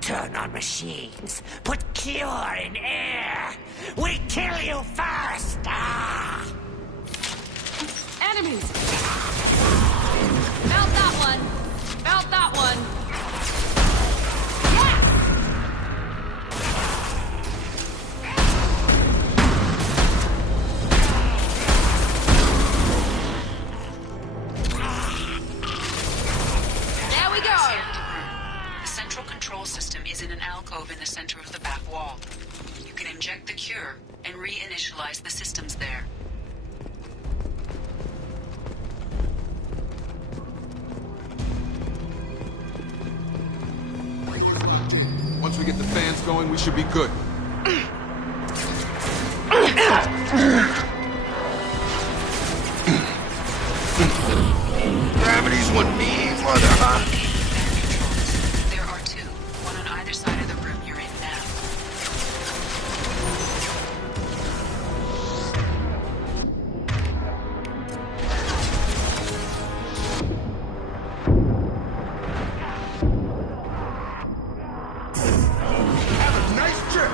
Turn on machines. Put cure in air. We kill you first. Enemies! Mount that one. Mount that one. The central control system is in an alcove in the center of the back wall. You can inject the cure and reinitialize the systems there. Once we get the fans going, we should be good. Gravity's what me, mother, huh? There are two, one on either side of the room you're in now. Have a nice trip.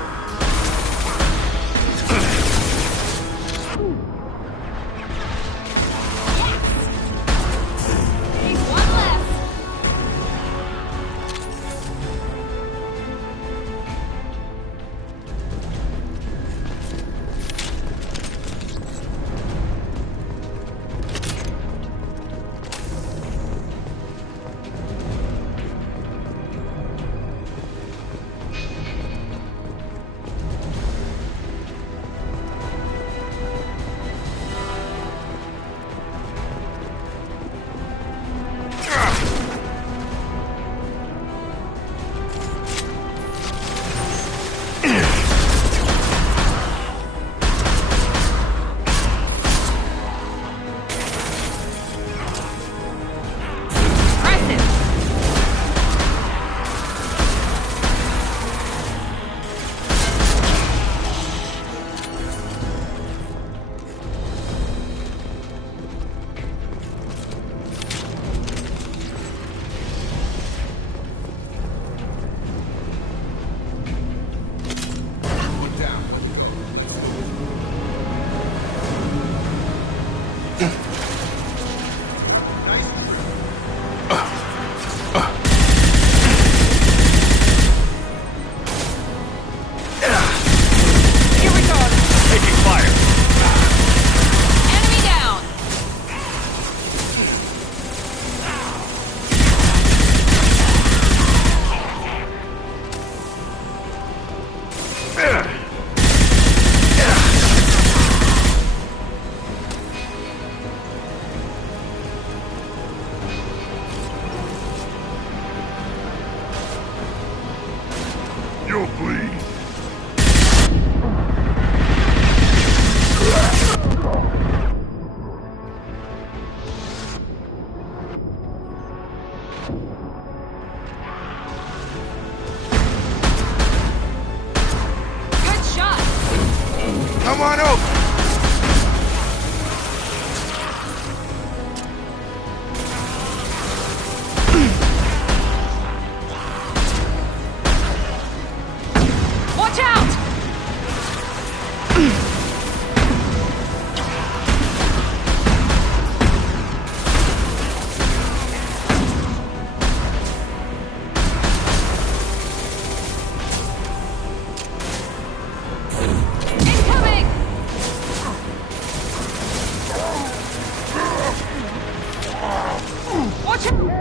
You'll bleed. Good shot. Come on over. Watch out! Incoming! Watch out!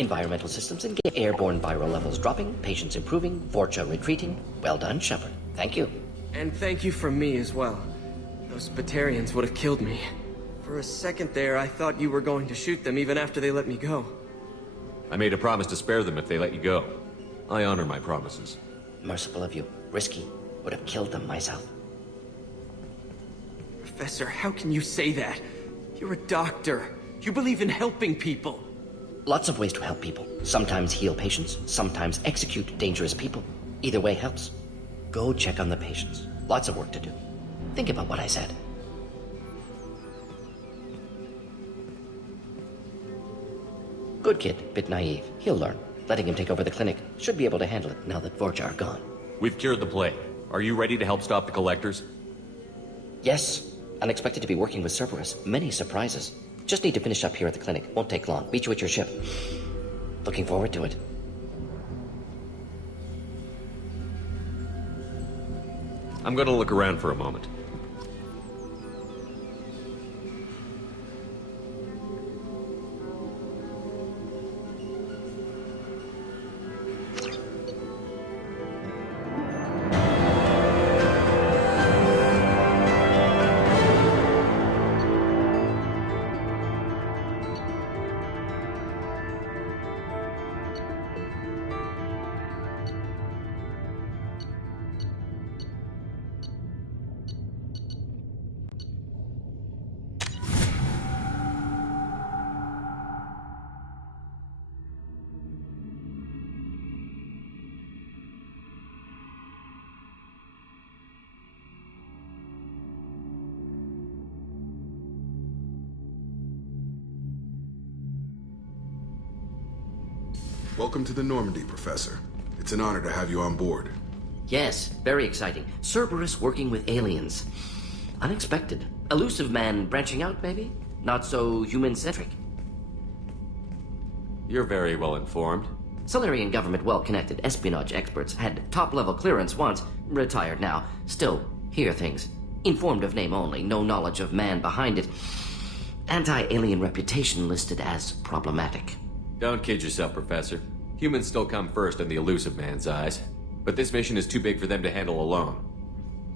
Environmental systems engaged. Airborne viral levels dropping, patients improving, Vorcha retreating. Well done, Shepard. Thank you. And thank you from me as well. Those Batarians would have killed me. For a second there, I thought you were going to shoot them even after they let me go. I made a promise to spare them if they let you go. I honor my promises. Merciful of you. Risky. Would have killed them myself. Professor, how can you say that? You're a doctor. You believe in helping people. Lots of ways to help people. Sometimes heal patients, sometimes execute dangerous people. Either way helps. Go check on the patients. Lots of work to do. Think about what I said. Good kid, bit naive. He'll learn. Letting him take over the clinic. Should be able to handle it now that Vorcha are gone. We've cured the plague. Are you ready to help stop the collectors? Yes. Unexpected to be working with Cerberus. Many surprises. Just need to finish up here at the clinic. Won't take long. Meet you at your ship. Looking forward to it. I'm gonna look around for a moment. Welcome to the Normandy, Professor. It's an honor to have you on board. Yes, very exciting. Cerberus working with aliens. Unexpected. Elusive man branching out, maybe? Not so human-centric. You're very well informed. Solarian government well-connected espionage experts had top-level clearance once, retired now. Still, hear things. Informed of name only, no knowledge of man behind it. Anti-alien reputation listed as problematic. Don't kid yourself, Professor. Humans still come first in the elusive man's eyes. But this mission is too big for them to handle alone.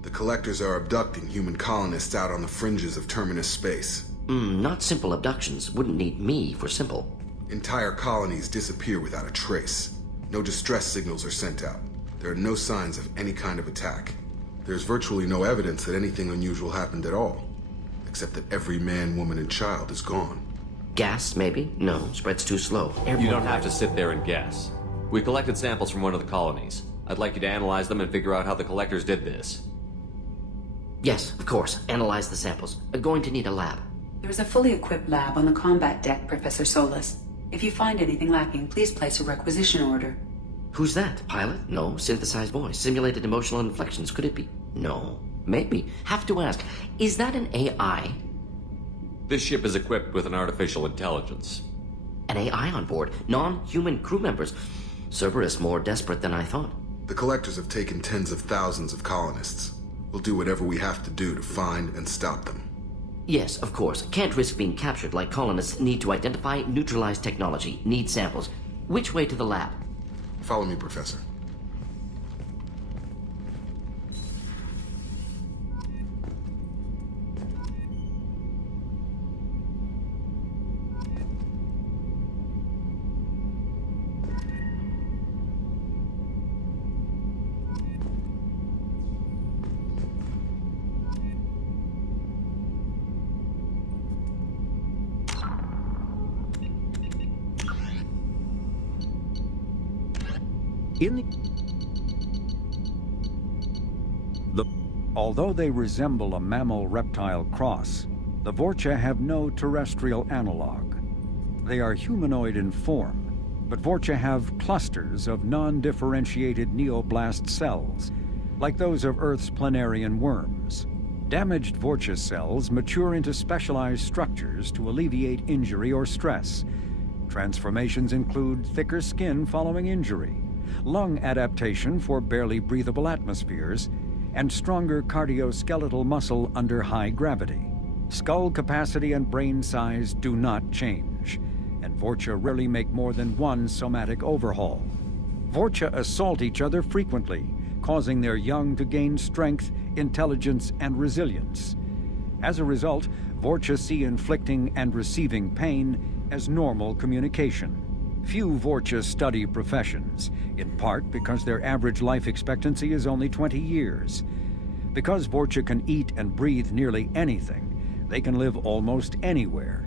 The Collectors are abducting human colonists out on the fringes of Terminus space. Not simple abductions. Wouldn't need me for simple. Entire colonies disappear without a trace. No distress signals are sent out. There are no signs of any kind of attack. There's virtually no evidence that anything unusual happened at all. Except that every man, woman, and child is gone. Gas, maybe? No, spreads too slow. You don't have to sit there and guess. We collected samples from one of the colonies. I'd like you to analyze them and figure out how the Collectors did this. Yes, of course. Analyze the samples. Going to need a lab. There's a fully equipped lab on the combat deck, Professor Solis. If you find anything lacking, please place a requisition order. Who's that? Pilot? No. Synthesized voice. Simulated emotional inflections. Could it be? No. Maybe. Have to ask. Is that an AI? This ship is equipped with an artificial intelligence. An AI on board? Non-human crew members? Cerberus more desperate than I thought. The Collectors have taken tens of thousands of colonists. We'll do whatever we have to do to find and stop them. Yes, of course. Can't risk being captured like colonists need to identify, neutralize technology, need samples. Which way to the lab? Follow me, Professor. Although they resemble a mammal-reptile cross, the Vorcha have no terrestrial analog. They are humanoid in form, but Vorcha have clusters of non-differentiated neoblast cells, like those of Earth's planarian worms. Damaged Vorcha cells mature into specialized structures to alleviate injury or stress. Transformations include thicker skin following injury, lung adaptation for barely breathable atmospheres, and stronger cardioskeletal muscle under high gravity. Skull capacity and brain size do not change, and Vorcha rarely make more than one somatic overhaul. Vorcha assault each other frequently, causing their young to gain strength, intelligence, and resilience. As a result, Vorcha see inflicting and receiving pain as normal communication. Few Vorcha study professions, in part because their average life expectancy is only 20 years. Because Vorcha can eat and breathe nearly anything, they can live almost anywhere.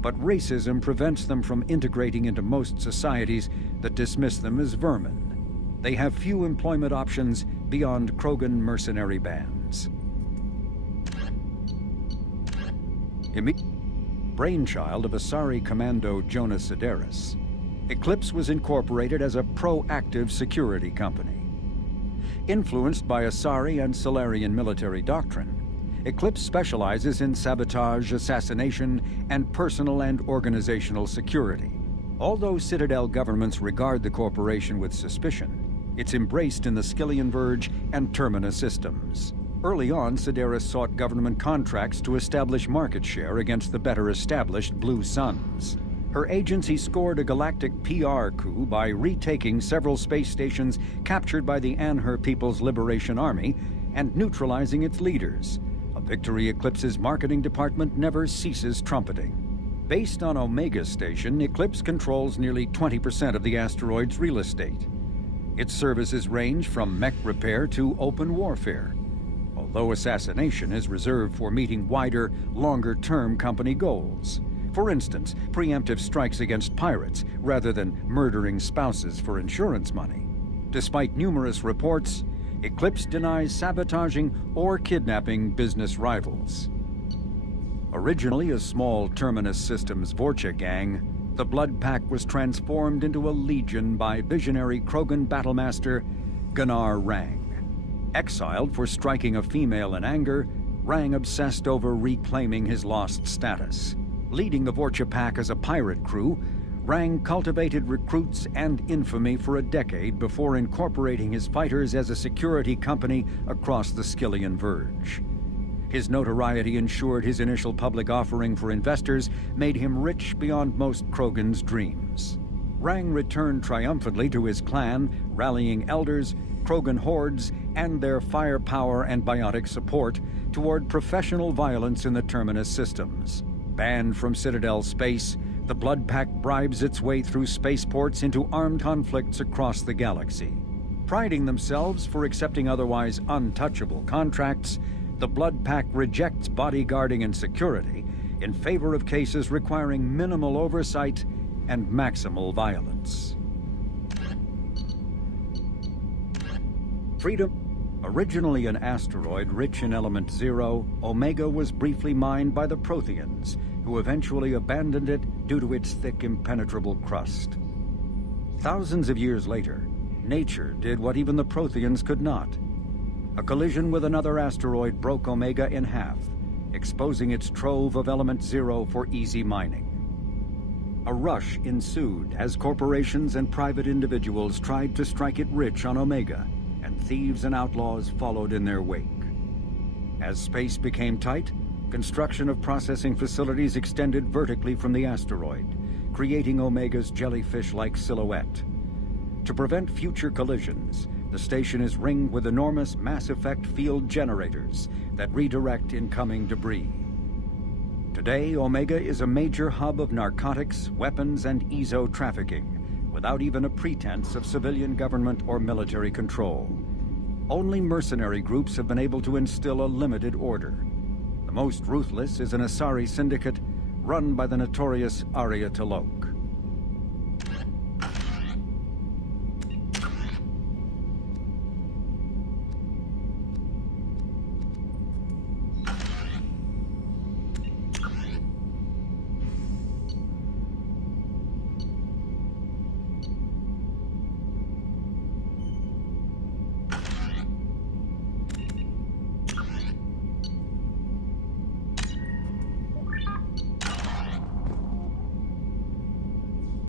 But racism prevents them from integrating into most societies that dismiss them as vermin. They have few employment options beyond Krogan mercenary bands. Brainchild of Asari Commando Jonas Sideris, Eclipse was incorporated as a proactive security company. Influenced by Asari and Solarian military doctrine, Eclipse specializes in sabotage, assassination, and personal and organizational security. Although Citadel governments regard the corporation with suspicion, it's embraced in the Skillian Verge and Terminus systems. Early on, Sideris sought government contracts to establish market share against the better-established Blue Suns. Her agency scored a galactic PR coup by retaking several space stations captured by the Anhur People's Liberation Army and neutralizing its leaders, a victory Eclipse's marketing department never ceases trumpeting. Based on Omega Station, Eclipse controls nearly 20% of the asteroid's real estate. Its services range from mech repair to open warfare, although assassination is reserved for meeting wider, longer-term company goals. For instance, preemptive strikes against pirates, rather than murdering spouses for insurance money. Despite numerous reports, Eclipse denies sabotaging or kidnapping business rivals. Originally a small Terminus Systems Vorcha gang, the Blood Pack was transformed into a legion by visionary Krogan battlemaster Gunnar Rang. Exiled for striking a female in anger, Rang obsessed over reclaiming his lost status. Leading the Vorcha Pack as a pirate crew, Rang cultivated recruits and infamy for a decade before incorporating his fighters as a security company across the Skillian Verge. His notoriety ensured his initial public offering for investors made him rich beyond most Krogan's dreams. Rang returned triumphantly to his clan, rallying elders, Krogan hordes, and their firepower and biotic support toward professional violence in the Terminus systems. Banned from Citadel space, the Blood Pack bribes its way through spaceports into armed conflicts across the galaxy. Priding themselves for accepting otherwise untouchable contracts, the Blood Pack rejects bodyguarding and security in favor of cases requiring minimal oversight and maximal violence. Freedom. Originally an asteroid rich in element 0, Omega was briefly mined by the Protheans, who eventually abandoned it due to its thick, impenetrable crust. Thousands of years later, nature did what even the Protheans could not. A collision with another asteroid broke Omega in half, exposing its trove of element 0 for easy mining. A rush ensued as corporations and private individuals tried to strike it rich on Omega, and thieves and outlaws followed in their wake. As space became tight, construction of processing facilities extended vertically from the asteroid, creating Omega's jellyfish-like silhouette. To prevent future collisions, the station is ringed with enormous mass-effect field generators that redirect incoming debris. Today, Omega is a major hub of narcotics, weapons, and EZO trafficking, without even a pretense of civilian government or military control. Only mercenary groups have been able to instill a limited order. The most ruthless is an Asari syndicate run by the notorious Arya T'Loak.